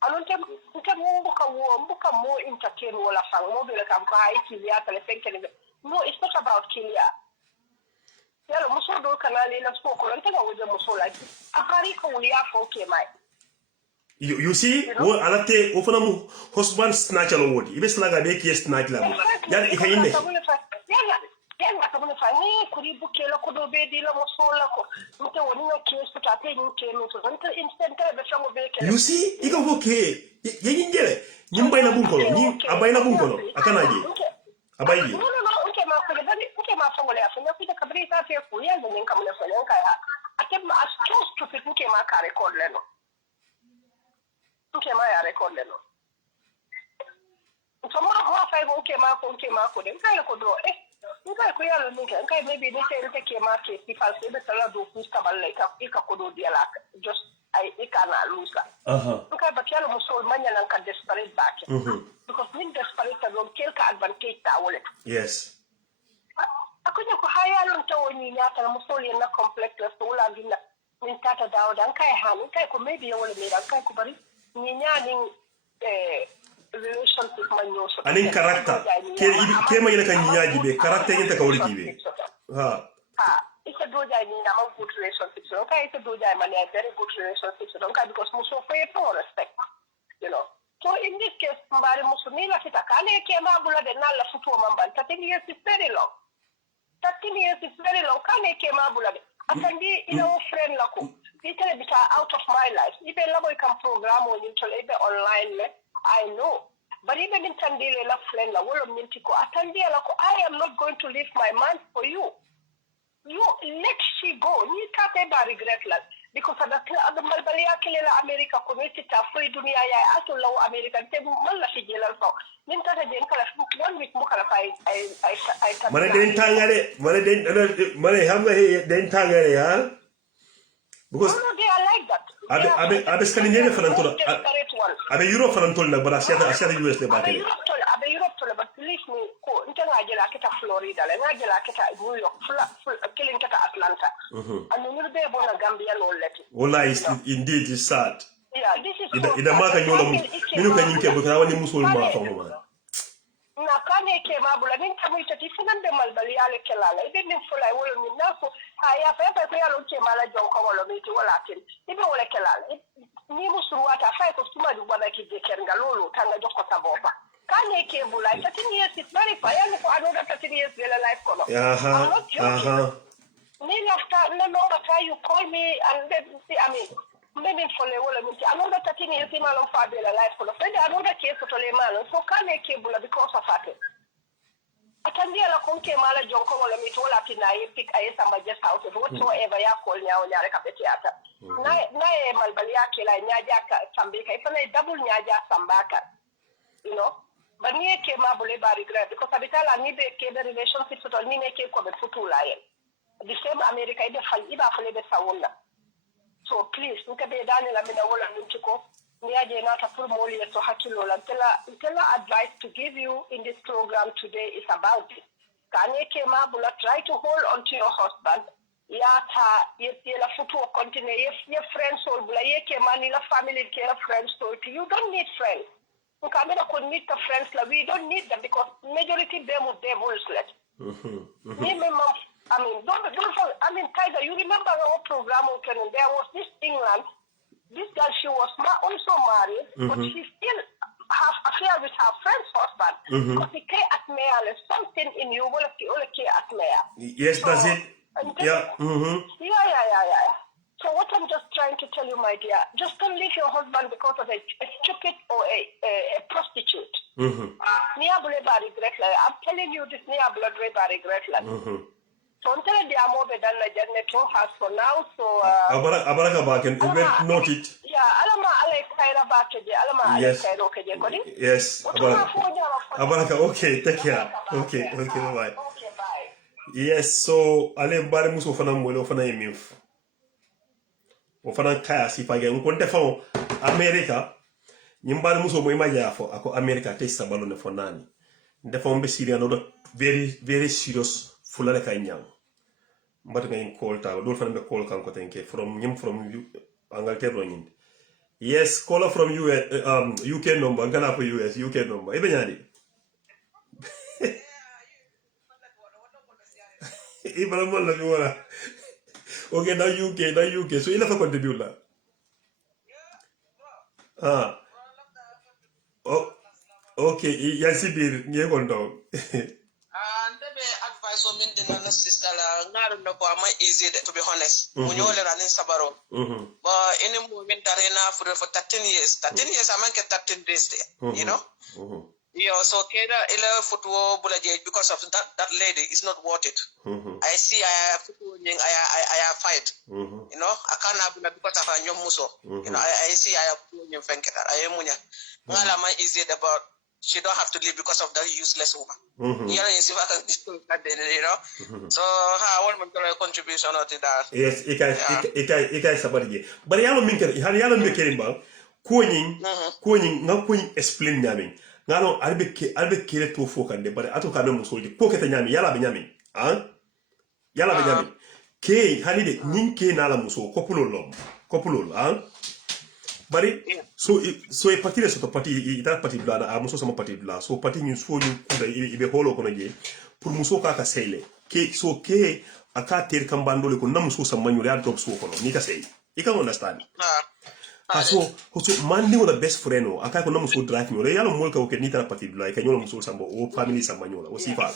Anonte mbuka more entertain wala fang mo bela kam ko hay ci ya tele fenkene no it's not about kilia yalo muso do kanali la spoko lan taga wuje muso la akari ko wuli afo ke mai you see wo alate o fana mu husband snatch alo wodi ibe slaga be ki snatch la mo ya ikayine yalla tabuna fani kuri buke la ko do be di la muso la ko mute woni na ke su ta te ni ke no so danta instant be fango be ke you see iko boke ye ngere nyimba ina bunkolo ni abaina bunkolo akanaje abayi no uke ma ko dani uke ma fango le afanya ku ta kabri ta fe ku ya nyen kam le fanya kai ha atem as close to fit uke ma ka record le no uke ma ya record le no so ma fa uke ma ko den kai ko do Nkai ko yalo ninka nkai maybe ne say take ke market if I say the tala do fuska balle ka ko do dia la just I ikana lusa nkai but yalo muso manya nan kan desperate back because when desperate go kelka advantage ta wole yes akunya ko hayalo to woni nyata muso le na complex so wala dinna min tata dawo dan kai ha nkai ko maybe wala me dan kai ko bari ni nyani relationship manyoso anin character ke mai kan nyaaji be character yin ta kawri be it's a doja ni na man good relationship so okay it's a doja man a very good relationship so okay because muso for respect you know so in this case mbari muso ni la kita kale ke ma bula de na la futu mamban 13 years is very long kale ke ma bula de atandi ina friend lako itele bita out of my life ibe labo ikam program on into ibe online I know. But even in Tandile la friend la wolo mintiko atandile la ko I am not going to leave my man for you. You let she go. Ni kate ba regret la because ada malbali akile la America community ta free dunia ya ato law America te malla fi jelal fa. Min tata den kala 1 week mo kala fa I mane den tangale mane hamga he den tangale ha because no they are like that. Abe Scandinavia fanantol abe Europe fanantol na bara asiata US le batele abe Europe to but please me ko ntenga jela kita Florida le nga jela kita New York killing kita Atlanta and you be bona Gambia no leti wallahi indeed is sad yeah this is ida maka nyolo minu kan yinke bu tawani musulma fa mo na kane ke mabula nin tamu ita tifunan de malbali ale kelala ibe nin fulai wolo min nako haya pepe ko yalo ke mala jon ko wolo miti wala tin ibe wala kelala ni musuruata fa ko tuma du bana ki je ken galolo tanga jokko saboba kane ke bulai 13 years is very far yani ko another 13 years de la life kono ni after no you call me and then see I mean maybe for le wala minti another 13 years malon fabela life for the another case to le malon so kane kebula because of that atandia la konke mala jonko wala mito wala tina pick ay samba just house whatsoever ya call nyaaw nyaare ka betiata na e malbali yake la nyaaja ka sambika ifana double nyaaja sambaka you know but ni ke mabule ba regret because abitala ni be ke the relationship to ni ne ke ko be futula yen the same America ide fal iba fale be sawuna so please nka be dani la mina wala nchiko ni aje na ta pour moli to hakilo la tell advice to give you in this program today is about it kanye ke mabula try to hold on to your husband yata la futu continue your friends or bula yeke mani la family ke friends so you don't need friends nka me ko need the friends la we don't need them because majority them would devils let me mama I mean, Kaiser, you remember our program, there was this England, this girl, she was also married, but she still have affair with her friend's husband, because he came at me, something in you, will at me. Yes, so, that's it. Yeah. Yeah. So what I'm just trying to tell you, my dear, just don't leave your husband because of a stupid or a prostitute. I'm telling you this, regret. So until they are more than the Janet has for now, so Abaraka back and note it. Yeah, Alama Alex Kaira Bakaji, Alama Alex Kairo. Yes, Abaraka, okay, take care. Okay, bye. Okay, bye. Yes, so Ale Bari Muso Fanam will often a milf. Ofana Kaya Sipage, Unconte for America. Yimbari Muso Moimaya for America taste a balloon for Nani. The form be Syria, another very, very serious. Fulale kay ñang mbat ngay call ta do fa be call kan ko tenke from Angleterre ro ñinde yes caller from UK number ngana ko US UK number ibe ñadi ibala mo la wala okay na UK so ila fa contribute la okay ya sibir nge kon do so min dinana sister la ngaru na ko ama easy to be honest mo nyole ranin sabaro but any moment arena for 13 years aman ke 13 days there you know so keda ila football bulaje because of that lady is not worth it I see I fight you know akana bula because of anyom muso you know I see I nyom fenketa I munya ngala ma easy about she don't have to leave because of that useless woman. You know, so how I want to contribution to that. Yes, ikai sabari. But yalo minker, yalo mekerimba. Kuoning, na kuoning explain nyami. Ngano albe kere to fokande, but ato kame musoldi. Koketa nyami, yala benyami. Yala benyami. Ke hanide ninke nala muso kopulol. Bari so e parti so to parti ita parti blada a muso sama parti blada so parti ni so ni kuda ibe holo kono je pour muso ka sele ke aka ter kambandole ko nam muso sama nyure a drop so kono ni ka sey you can understand so mandi wala best friend o aka ko nam muso drive nyore yalo mol ka o ke ni ta parti blada ka nyolo muso sama o family sama nyola o sifa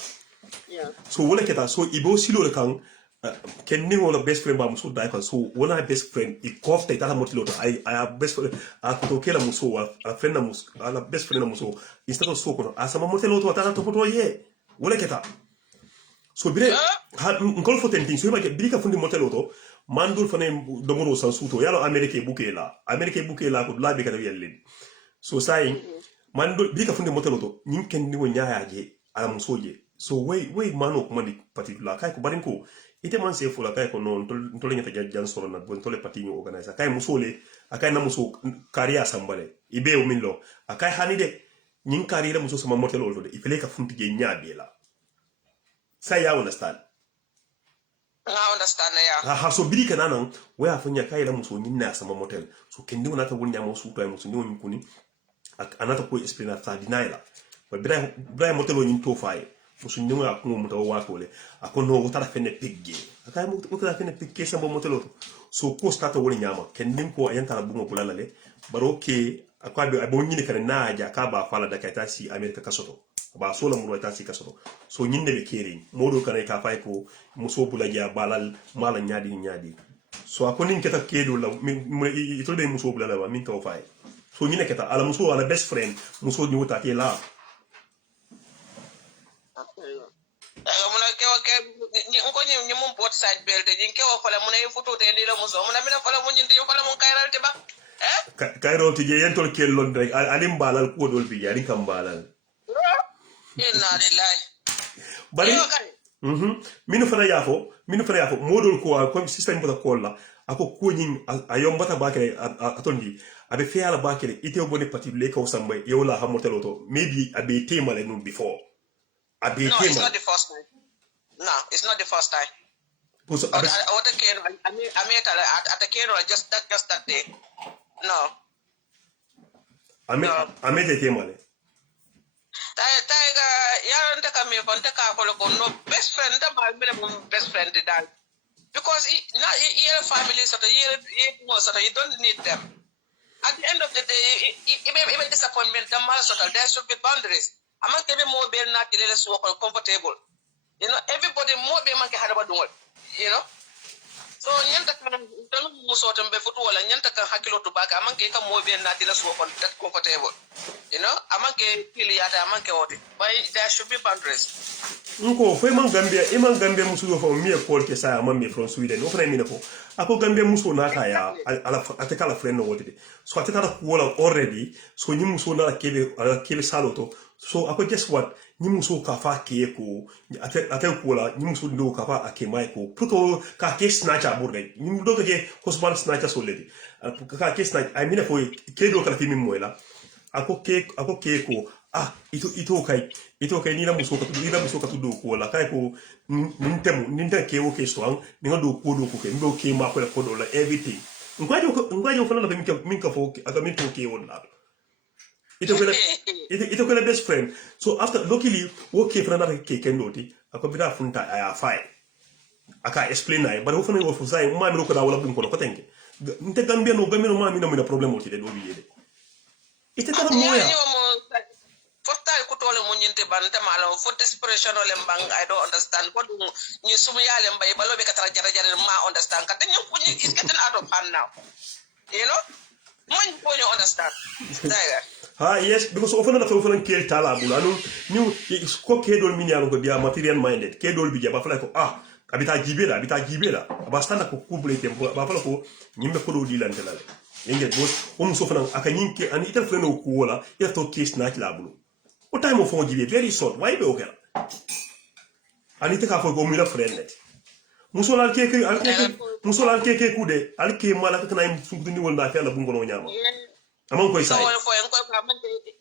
so wala keta so ibo silo kan ken ni wala best friend ba muso dai kan so wala best friend I kofta ita motilo to I best friend a ko kela muso a friend na muso ala best friend na muso instead of so ko asama motilo to ata to poto ye wala keta so bire ha ngol fo tenting so ba ke bika fundi motilo to mandul fane domoro san suto yalo america bukela ko labi ka yelle so sai mandul bika fundi motilo to nin ken ni wo nyaaje ala muso je so way mano ko mandi particular kay ko barin ko ite man se fula kay ko non tole nyata jajjan soro na bon tole pati ñu organize kay musole akay na muso kariya sambale ibe o minlo akay hanide nyin kariya muso sama motelo to de ifele ka funti je nyaabe la sa ya understand ya ha so biri kana nan waya funya kay la muso nyin na sama motel so kendi wona ta wonya mo su to muso ni woni kuni anata ko explain ta dinaila ba bra motelo nyin to faye musu nyuma akungo mutawo watole akono utara fene pigge akay mutara fene pigge sambo moteloto so ko stata woni nyama kendim ko ayanta bungo bulalale baroke akwabe abonyini kana naja kaba fala da kaita si America kasoto ba sola muro ta si kasoto so nyinde be kere modo kana ka fay ko muso bulaja balal mala nyaadi so akoni keta kedo la itol be muso bula la min to fay so ni keta ala muso ala best friend muso ni wota ke la muna kewa ke ko ni mum bot side belt ni kewa fala muna futu te ni la muso muna mina fala mun ndi fala mun kayral te ba kayro ti je yentol kellon rek alim balal ko dol bi yari kam balal inna lillahi bari minu fana yafo modol ko system bota kolla ako ko nyin ayombata bakere atondi abe fiala bakere ite boni patibule ko samba yola hamotelo to maybe abe temale no before abe no, tema it's not the first time. No, it's not the first time. Puso What again? I mean, at the cane just that day. No. ame te temale Taiga, yaran ta kame kon ta ka ko no best friend da ba best friend dal. Because family sort of you don't need them. At the end of the day, even disappointment, there should be boundaries. I'm not giving more bear not let's work comfortable. You know, everybody more bear man can have about doing. You know? So nyanta kan don't muso tambe football and nyanta kan hakilo to back amanke ka more bear not let's work that comfortable. You know, amanke kiliata amanke wote. But there should be boundaries. nko fo man gambia musu do fo mi ko ke sa man mi from Sweden o fana mi ne ko ako gambia musu na ta ya ala atakala friend no wote so atakala ko wala already so ni musu na kebe saloto so ako guess what ni musu ka fa ke ko atakala ko wala ni musu do ka fa ake mai ko puto ka ke snatcha burde ni do ke husband snatcha so ledi ka ke snatch I mean fo ke do kala fi mi moela ako ke ko ito kai ni na muso ka tudo ko la kai ko ninte ke o ke so ni do ko ke ndo ke ma ko do la everything ngwajo fana la min ka fo aka min to ke won la ito ko la best friend so after luckily wo ke fana na ke noti ako bida funta aya fine aka explain ay but wo fana wo fu sai ma mi ko da wala bun ko tenke nte gambia no ma mi na problem o ti de do bi yede ite ta mo ya Munyinte bante malo for desperation ole mbang I don't understand what ni sumu yale mbay balo be katara jara ma understand kata nyum kunyi is getting out of hand now you know mun ko you understand yes because often na often ke tala bula no ni ko ke dol min yalo ko dia material minded ke dol bi jaba fala ko abita jibela abastanda ko kubule tempo ba fala ko nyimbe ko do dilante la ngel boss so fana aka nyinke an itel freno ko wala ila to case na la bulu what time of phone give very short why be okay anite ka fo go mi la friend net musolal keke kude alke mala ka nay sungu ni wol na fa la bu ngono nyama amon koy say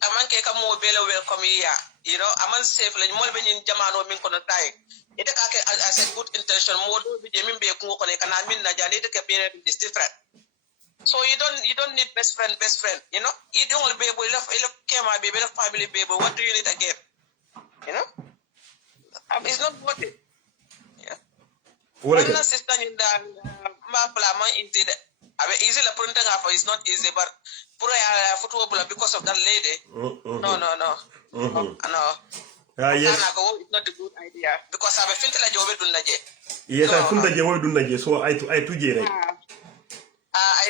amanke ka mo bele welcome ya you know aman safe lañ mo be ñin jamano min ko na tay ite ka ke as a good intention mo do bi min be ko ko ne kana min na jani ite ke be is different. So you don't need best friend, you know. You don't want to be able to came my baby, family baby. What do you need again? You know, it's not worth it. Yeah. What is sister in the ma easy? I mean, easy la printing half is not easy, but put a football because of that lady. No. Yes. It's not a good idea because I think like you will do naje. Yes, I think that you will do naje. So I to jere. I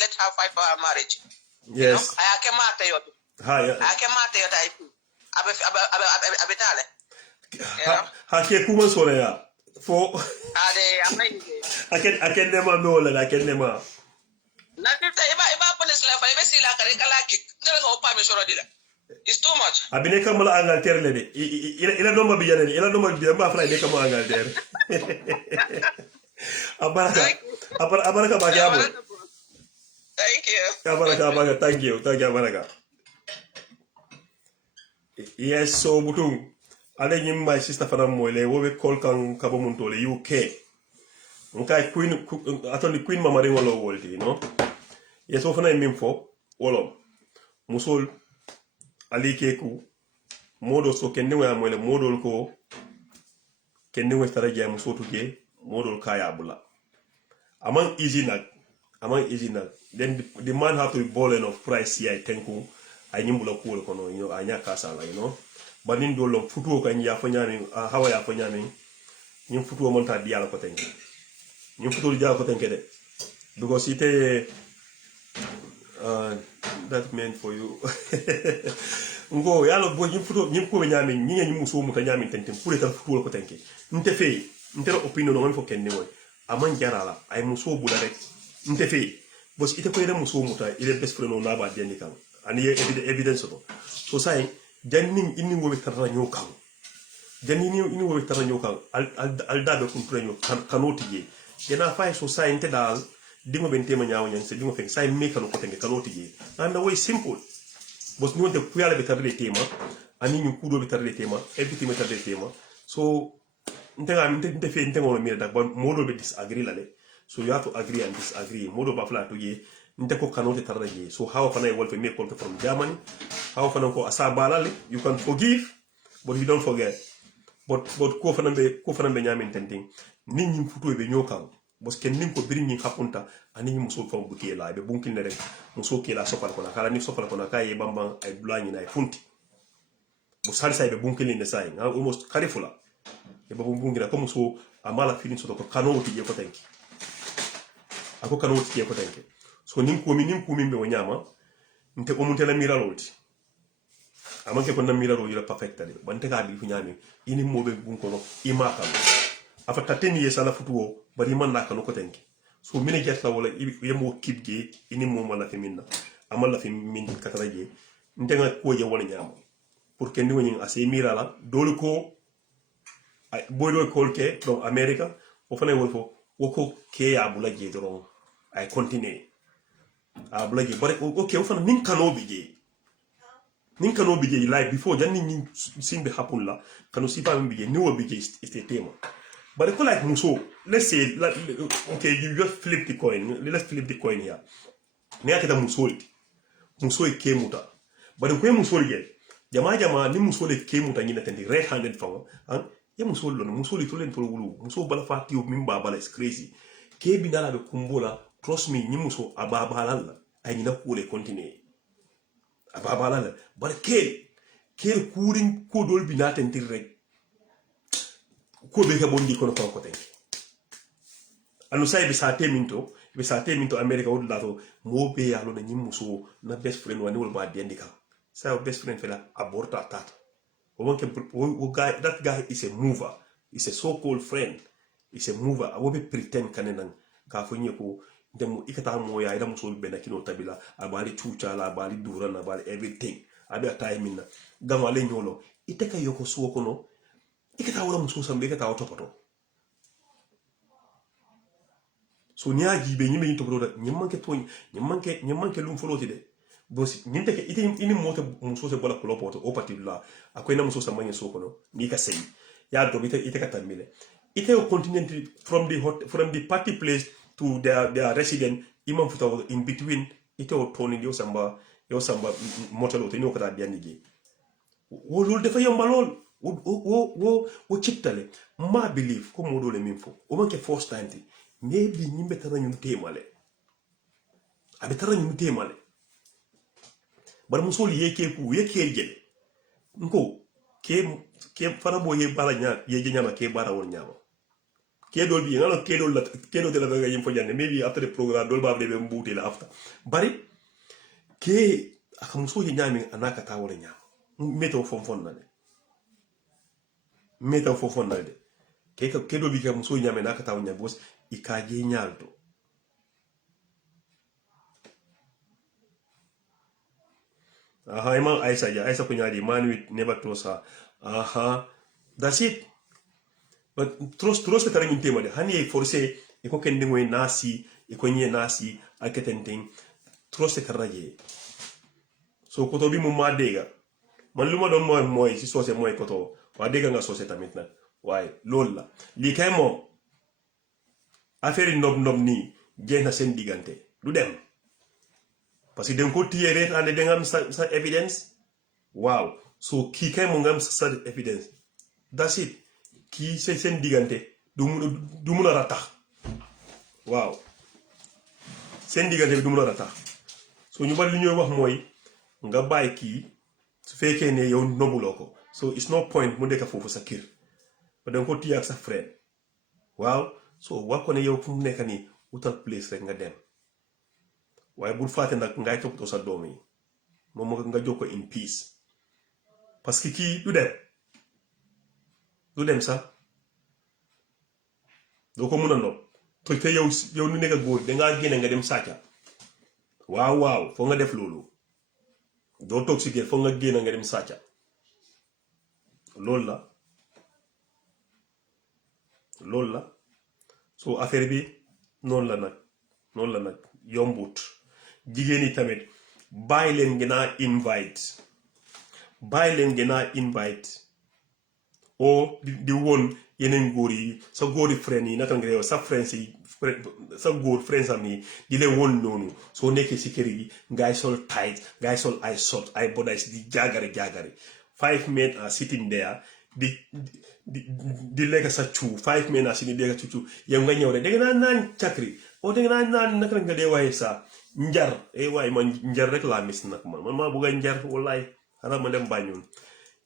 let her fight for her marriage. Yes. You know? I came out yot. I came out yot. Abitale. Ha ke kuma sore ya. For Ade amazing. I can never know la I can never. Na tita iba police la fa ibe sila kare kala kick. Ndela ko pa me soro dila. It's too much. Abine kamala Angleterre le de. Ila no ma biyane, ila no ma biya ma fala de kamala Angleterre. Abaraka bagabo. Thank you. Abaraka, thank you, Abaraka. Yes, so butung. Ale nyim my sister fana moile wo be call kan kabo munto le UK. Nkai queen atoni queen mama ring wolo wolti, you know. Yes, so fana mimfo wolo. Musol ali keku modo so kende wa moile modol ko kende wa taraja musotu ge modol kaya bula. Among easy nag. Then the man have to be balling of price here. I think I nimbula cool kono, you know, anya kasala, you know. But in dolong futu kan ya fanyami, hawa ya fanyami, nim futu monta diala ko tengi. ñu futul ja ko tenke de because ite that meant for you ngo yalo bo ñu futo ñu ko ñami ñi ñu muso mu ta ñami tenten pour eta futul ko tenke nte fe nte opinion no fo ken ni moy aman jarala ay muso bula rek nte fe bos ite ko ire muso mu ta ile best friend no na ba dendi kan ani evidence to so say janning inni wo tarra ñoo kan janning inni wo tarra ñoo kan al dabe kun preño kanoti je yana fay so say nte dal dimo bentema ñaaw ñan se dimo fe say me kan ko tenge kanoti je anda way simple bos ni wonte kuyala be tarre tema ani ñu kudo be tarre tema everything be tarre tema so nte fe nte ngono mi da ba modo be disagree la le so you have to agree and disagree modo ba fla to je nte ko kanote tarra je so how fana wolfe me ko from Germany how fana ko asabalale you can forgive but you don't forget but ko fana be nyamin tenting nit ñi futo be ñokan bos ken nim ko biri ñi hapunta ani ñi muso fam bu ke la be bunkil ne rek muso ke la sopal ko na kala ni sopal ko na kay bambang ay blani na funti bu sal say be bunkil ne say nga almost karifula e babu bunkil ko muso amala filin so ko kanoti je ko tenki ako kanoti je ko tenki so nim ko min be wonyama nte ko munte la miraloti amanke ko na miralo ila perfectly bante ka bi fu nyami ini mobe bunkono imaka afa tateni yesala futuo bari man nakano ko tenki so mine jetla wala yemo kibje ini mo mala fi minna amala fi min katara je ndenga ko je wala nyama pour que ndi woni ase mirala dole ko boy do kolke from America o fane wolfo woko ke abula je doron ay continue abula je bari okay o fane nin kano bije like before janni ni simbe happen la kano sipa bije ni wo bije este tema but it's like muso let's say like, okay you just flip the coin let's flip the coin here ni akita muso e kemuta but ko muso ye jama ni muso le kemuta ni natendi red handed famo an ye muso lo muso le tolen to wulu muso bala fati o mimba bala is crazy ke bindala be kumbola trust me ni muso ababa lalla ay ni na ko le continue ababa lalla but ke kurin ko dol binaten rek ko be ka bondi kono ko ten anu say be sa teminto America wol lato mo be yalo na nyimuso na best friend wani wol ba dendika sa best friend fela aborta tata o guy that guy is a mover is a so called friend is a mover awo be pretend kanenan ka fo nyeko dem ikata mo ya ida muso be na kino tabila abali chucha la abali durana abali everything abi atime na gamale nyolo iteka yoko suwo kono ikata wala muso sambe ikata auto poto so nya jibe nyime nyito bro nyimmanke to nyimmanke lum foloti de bosi nyinte ke ite ini moto muso se bola kolo poto o patilla akoy na muso samanye so kono ni ka sey ya do ite ka tamile ite o continent from the party place to their resident imam futa in between ite o toni yo samba moto lo tino kata dianigi wo lol defa yomba lol wo chittale ma believe ko modo le minfo o manke first time ti maybe nyimbe tara nyum temale abe tara nyum temale bar musoli yeke jele nko ke farabo ye bala nya ye nyama ke bara won nyama ke dol bi ngalo ke dol de la ga yim fo jande maybe after the program dol ba be mbuti la after bari ke aka musoli nyami anaka ta wala nyama meto fon na de ke dol bi ka musoli nyami anaka ta wala nyama bos ikaje nyaldo ima Aisa kunyadi man with never trust her that's it but trust the taring tema de hani forse e ko kende ngoy nasi e ko nye nasi aketenten trust the karaje so ko to bi mo madega man luma don moy si sose moy ko to wa dega nga sose tamit na way lol la li kay mo affaire nob ni jeena sen digante du dem parce que den ko tiere ande den am sa evidence wow so ki kay mo ngam sa evidence that's it ki sen digante du mun ratax wow sen digante du mun ratax so ñu bal li ñoy wax moy nga bay ki su fekke ne yow nobuloko so it's no point mu deka fofu sa kir ba den ko tiya ak sa frère wow so wax ko ne yow fu mu nekk nii utal place rek nga dem waaye bul fàtte nag ngay toppatoo sa doom yi moom nga jox ko in peace parce que kii du dem sax doo ko mun a nopp te yow nu nekk góor dangaa génne nga dem sàcca waaw foo nga def loolu doo toog si géer foo nga génne nga dem sàcca loolu la so affaire bi noonu la nag yombut jigéen yi tamit bàyyi leen ngeen a invite o di woon yeneen góor yi sa góori friend yi naka nga yow sa friends yi sa góor friends am yi di leen woon noonu soo nekkee si kër yi ngay sol tight ngay sol ay short ay bodies di jaagari 5 men are sitting there di lekk sa cuu 5 men are sitting di lekk sa cuu yow nga ñëw rek da nga naan cakri o da nga naan naka nga dee waaye sa njar waaye man njar rek laa mis nag man maa bëgg a njar wallaay xanaa ma dem Banjul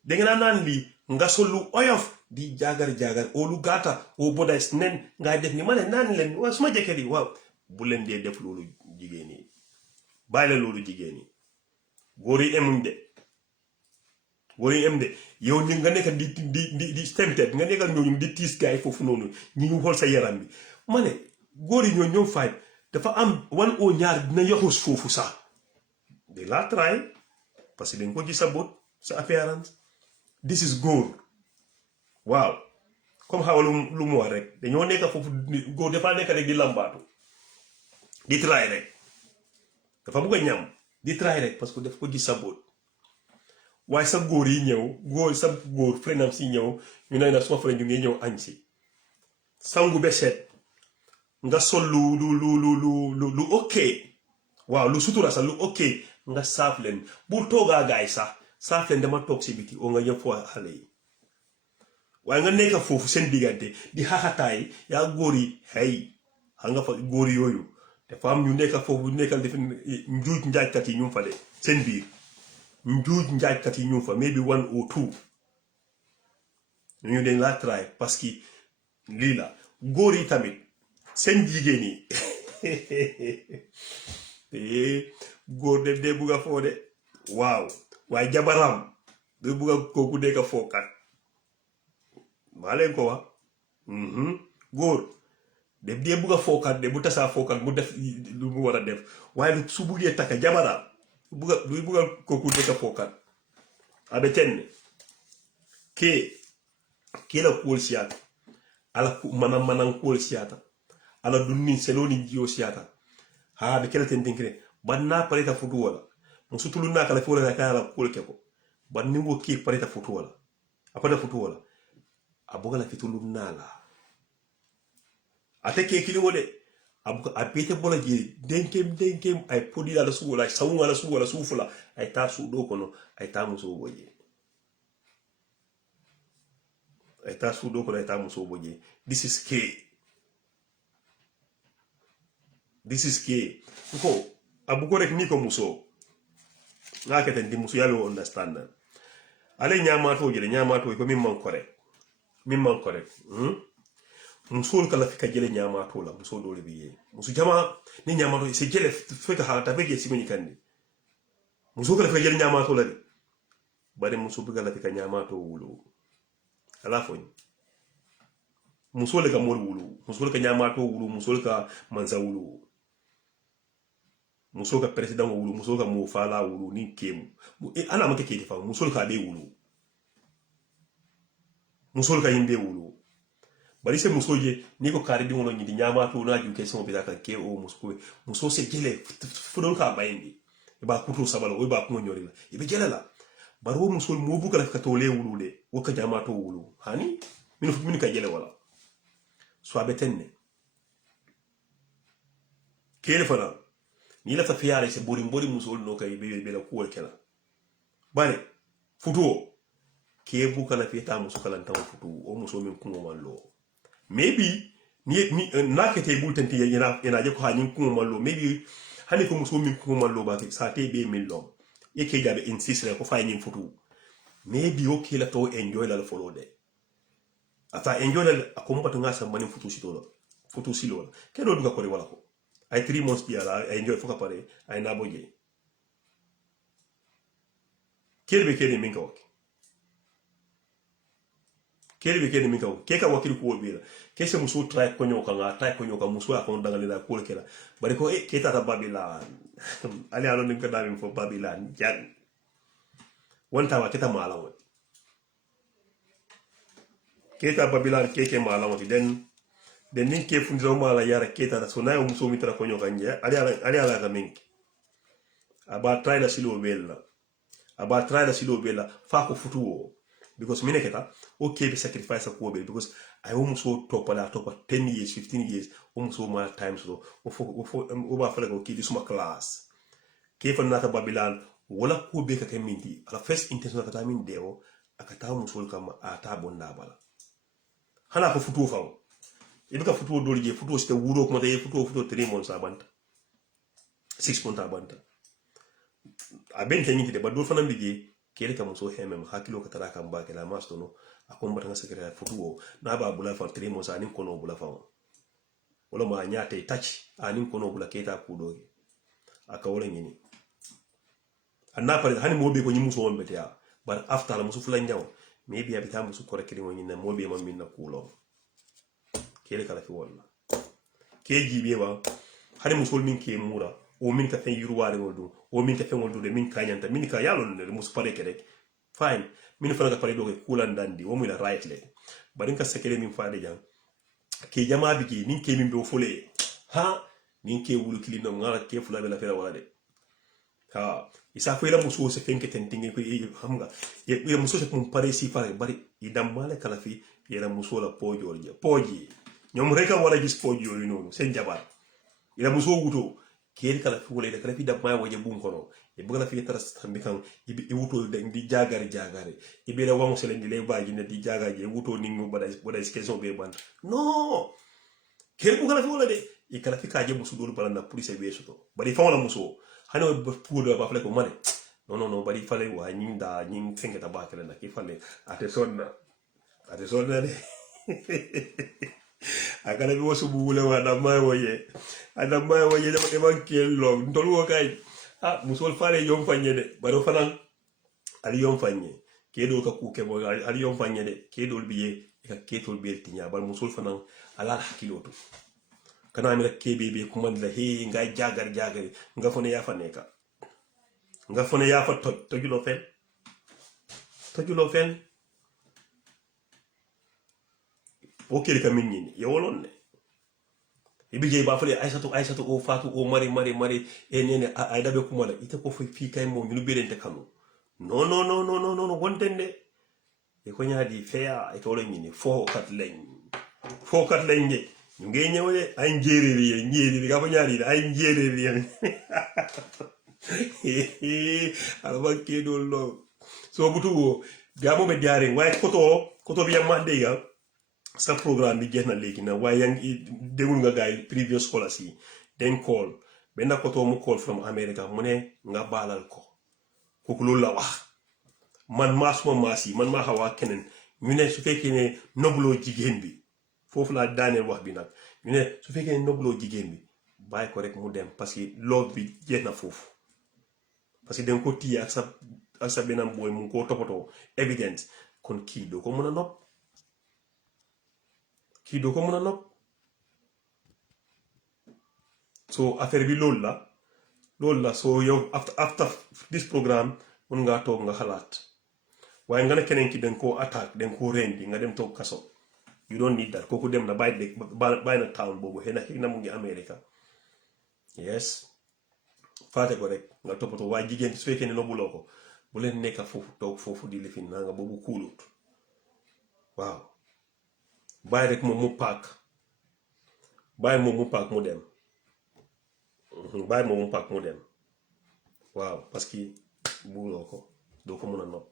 da nga naan lii nga sol lu oyof di jaagari o lu gàtta o bodies nen ngay def ni ma ne naan leen waaw suma jëkkër yi waaw bu leen dee def loolu jigéen yi bàyyi la loolu jigéen yi góor yi emuñ de yow ni nga nekk di tempted nga nekkal ñooñu di tiis gaay foofu noonu ñi ngi xool sa yaram bi ma ne góor yi ñoom fay dafa am wan oo ñaar dina yoxus foofu sax de la try parce que dañ ko gis sa bot sa appearance this is góor waaw comme xaw lu mu wax rek dañoo nekk foofu góor dafa nekk rek di lambaatu di try rek dafa bëgg a ñam di try rek parce que daf ko gis sa bot waaye sa góor yi ñëw sa góor freinam si ñëw ñu ne na suma frère ñu ngi ñëw añ si sangu be set nga sol lu ok waaw lu sutura sax lu ok nga saaf leen bul toogaa gaay saaf leen dama toog si biti oo nga ñëw foo xale yi waaye nga nekk foofu seen diggante di xaxataay yaa góor yi xam nga fa góor yooyu dafa am ñu nekk foofu nekkal def njuuj njaajkat yi ñu fa de seen biir njuuj njaajkat yi ñu fa maybe 1 or 2 ñu dañ laa try parce que lii la góor yi tamit seen jigéen yi góor dee bugg a foo de waaw waaye jabaram de bugg a kooku nekk fookat maa leen ko wax góor dee bugg a fookat de bu tasaa fookat mu def lu mu war a def waaye su buggee takka jabaram du bugg a kooku nekk fookat abe ten ke la kuwol siyata ala manan kuwol siyata ala dunnin seloni jiyo siyata ha be kela ten dinkire banna pareta futu wala musutulu na kala fura ka ala kuwol keko banni wo ki pareta futu wala apada futu wala abuga la fitulu nala ate ke kili wole abuga apete bola jiri denkem ay podi la su wala sawunga la su wala su fula ay ta su do kono ay ta muso boje ay ta su do kono ay ta muso boje this is key ko abugo rek ni ko muso ngake ten di muso yalo understand ale nyama to ko min man correct musul kala fika jele nyama to la muso dole biye musu jama ni nyama to se jele fika halata beje simini kandi musu kala fika jele nyama to la de bare musu biga la fika nyama to wulu ala foni muso le ka mol wulu muso le ka nyama to wulu muso le ka manza wulu muso ka president wulu muso ka mo fala wulu ni kemu ana make ke defa muso ka be wulu muso ka yimbe wulu bari se muso ye ni ko kari di wono ni nyama to na ju question bi ka ke o muso se jele fudol ka bayindi e ba kutu sabalo o ba ko nyori la e be jele la bari wo muso mo bu kala ka to le wulu de wo ka nyama to wulu hani min ka jele wala so abetenne kele fana ni la fa fiare se bori muso no kay be la ko kala bare futuo ke bu kala feta muso kala taw futu o muso min kungo mallo maybe ni nakete bultanti yana je ko hanin kungo mallo maybe hani ko muso min kungo mallo ba ke sa te be min lo yake jabe insist ko fa yin futu maybe o ke la to enjoy la follow de ata enjoy la akomba to ngasa mani futu sito futu silo ke do duka ko wala ko ay 3 months dia la ay enjoy foka pare ay na boje kelbe min ka wak kelbe min ka wak ke ka wakil ko be la ke se muso try ko nyoka muso akon dangal la ko kela bari ko ke tata Babylon ali alon nim ka dami fo Babylon jan wonta wa keta mala won keta Babylon keke mala won den nin ke fundiro mala yara keta so na muso mi tara ko nyoka nje ali ala ka minki aba try la silo bella fa ko futuo because mine keta okay be sacrifice ko be because I almost so top 10 years 15 years almost so more times so o ba fala ko ki suma class ke fa nata Babylon wala ko be ka minti ala first intention ka ta min deo akata muso kama ata bonda bala hana ko futuo fa ibe ka futuo doli je futuo ste wuro ko te futuo 3 months abanta 6 months abanta aben tanyi de badul fanam bije kele kam so hemem hakilo ka tara kam ba kala mastono akon bata nga sekere futuo na ba bula fa 3 months anin kono bula fa wala ma nyate touch anin kono bula keta kudoge aka wala ngini anna pare hani mobe ko nyimuso won bete ya but after la musu fulan nyaw maybe abita musu kore kili woni na mobe mam min na kulo kele kala fi wala ke jibe ba hani musul min ke mura o min ka fen yurwaare woldu o min ka fen woldu de min kanyanta min ka yalon ne musu pare ke rek fine min fana ka pare do ke kulan dandi wo mu la right le barin ka sekele min faade jang ke jama bigi nin ke min be fole ha nin ke wulu kilino ngala ke fula be la fela wala de ha isa fo ila musu se fen ke tentinge ko hamga ye musu se kum pare si pare bari idam male kala fi ila musu la poji ñom reka wala gis poji yoy nonu sen jabar ila musu wuto keel kala fi wala kala fi dab may waje bun kono e bugala fi taras tambi kan e wuto di jagari e be la wamu selen di le baaji ne di jagaje e wuto ningu boday skeso be ban no keel bugala fi wala de e kala fi kaaje musu dolu bala na police be soto bari fa wala musu hano ba puudo ba fale ko mane no bari fale wa nyinda nyin fengeta ba kala na ki fale ate sonna de akala bi wasu bule wa na mai woye ada mai woye da e ban kello ndolu kay musol fare yom fanye de baro fanan ali yom fanye kedo ka ku ke bo ali yom fanye de kedo biye ka ketol bel tinya bal musol fanan ala hakiloto kana mi la kebe kuma la he nga jagar nga fone ya faneka nga fone ya fa to julo fen okere ka minni ye wolonne ibije ba fele aisatu o fatu o mari enene ayda be kuma la ite ko fi kay mo ñu berente kanu no wontende e ko nyaadi feya e to lañi ni fo kat lañ je ñu ngi ñewé ay njéreri ga ba ñaari ay njéreri alba ke do lo so butugo gamo be diare way koto bi yamande ga sa programme bi jeex na léegi na waaye yaa ngi déglu nga gaay previous callers yi den call benn koto mu call from America mu ne nga baalal ko kooku loolu la wax man maa xawaa keneen ñu ne su fekkee ne nobloo jigéen bi foofu laa daaneel wax bi nag ñu ne su fekkee ne nobloo jigéen bi bàyyi ko rek mu dem parce que loob bi jeex na foofu parce que danga ko téye ak sa benn booy mu ngi koo toppatoo evidence kon kii doo ko mën a nopp so affaire bi loolu la so yow after this programme mun ngaa toog nga xalaat waaye nga ne keneen ki danga koo attaque danga koo rendi nga dem toog kaso you don't need that kooku dem na bàyyi na town boobu xëy na mu ngi America yes faate ko rek nga toppatoo waaye jigéen su fekkee ne nobuloo ko bu leen nekka foofu toog foofu di lifin naa nga boobu kuulut waaw bàyyi rek moom mu paak mu dem waaw parce que buuloo ko doo ko mën a nopp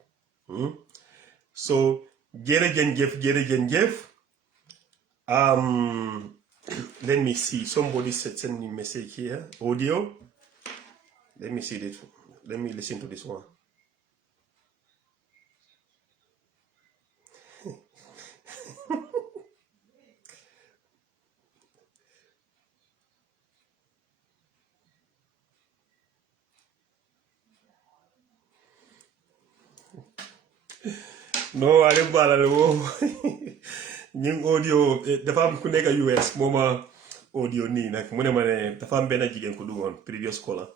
so jërëjëf let me see somebody send me message here audio let me see this let me listen to this one. no ale balal wo ñing audio dafa am ku nekk US moma audio nii nag mu ne ma ne dafa am benn jigéen ko dugoon previous caller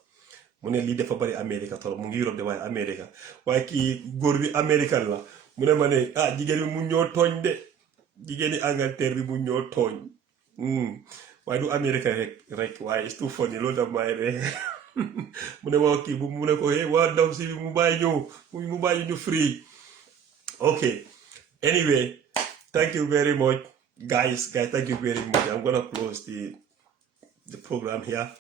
mu ne lii dafa bari America tolo mu ngi Europe de waaye America waaye kii góor bi American la mu ne ma ne ah jigéen bi mu ñoo tooñ de jigéen yi Angleterre bi mu ñoo tooñ waaye du America rek waaye it's too funny loolu daf may ree mu ne ma kii bu mu ne ko waa ndaw si mu bàyyi ñu free okay anyway thank you very much guys thank you very much. I'm gonna close the program here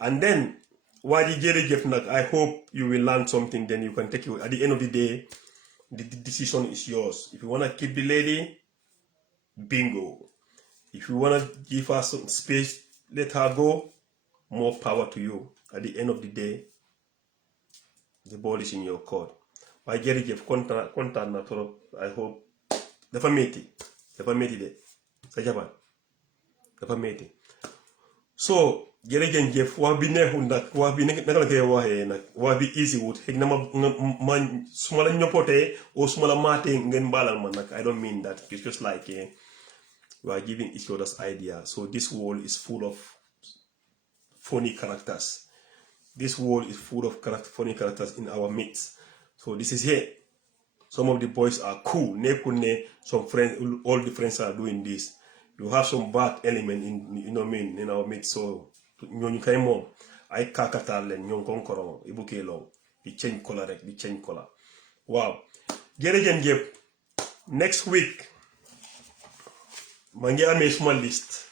and then Wadi Jerejef nak, I hope you will learn something, then you can take it. At the end of the day, the decision is yours. If you want to keep the lady, bingo. If you want to give her some space, let her go, more power to you. At the end of the day, the ball is in your court. Wadi Jerejef, content na torop, I hope. Dafa meti de. Sa jabar. Dafa meti. So, jërëjëf wax bi neexul nag wax bi naka la koy waxee nag wax bi easy wut xëy na ma su ma la ñoppotee ou su ma la maatee ngeen baalal ma nag I don't mean that. It's just like we are giving each other's idea. So this world is full of funny characters. This world is full of funny characters in our midst. So this is it. Some of the boys are cool. Some friends, all the friends are doing this. You have some bad element in our midst. So ñooñu kay moom ay kakatar leen ñoo ko koron ibuke law di change color rek di change color waaw jërëjëf next week ma ngi amee suma list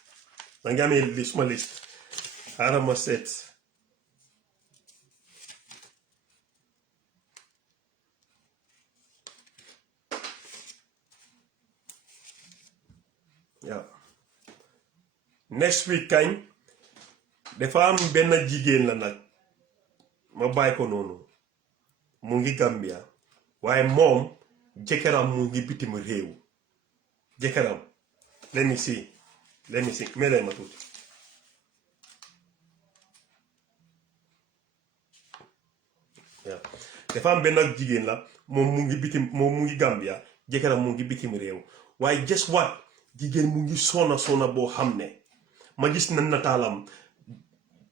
xaaral ma seet next week kañ dafa am benn jigéen la nag ma bàyyi ko noonu mu ngi Gambia waaye moom jëkkëram mu ngi bitim réew jëkkëram let me see melee ma tuuti waaw dafa am benn jigéen la moom mu ngi Gambia jëkkëram mu ngi bitim réew waaye just what jigéen mu ngi sona boo xam ne ma gis na nataalam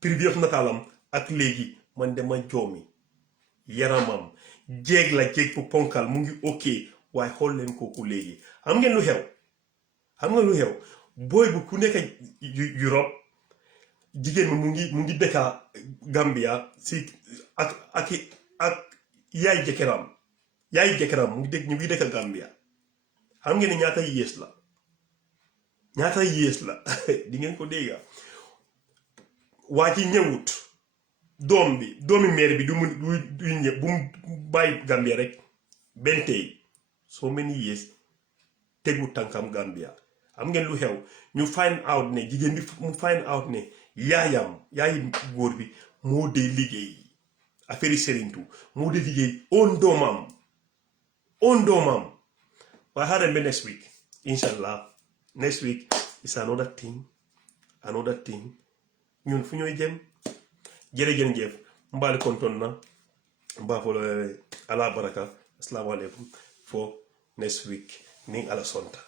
previous nataalam ak léegi man dama joomi yaramam jéeg la jéeg bu ponkal mu ngi ok waaye xool leen kooku léegi xam ngeen lu xew booy bu ku nekk Europe jigéen bi mu ngi dëkka Gambia si ak yaay jëkkëram ñu ngi dëkka Gambia xam ngeen ne ñaata yées la di ngeen ko dégga waa ci ñëwut doomi meer bi du ñëw bu mu bàyyi Gambia rek benn tey so many years tegu tànkam Gambia xam ngeen lu xew ñu find out ne jigéen bi mu find out ne yaayi góor bi moo dee liggéey affaire serintu moo dee liggéey on doomam waaye xaaral ba next week inshallah next week is another thing ñun fu ñooy jëm jërëjëf mbaali konton na mbaa folo ala baraka assalamu alaikum for next week ning ala sonta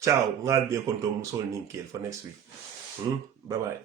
ciao ngal be konton musol ning kel for next week bye bye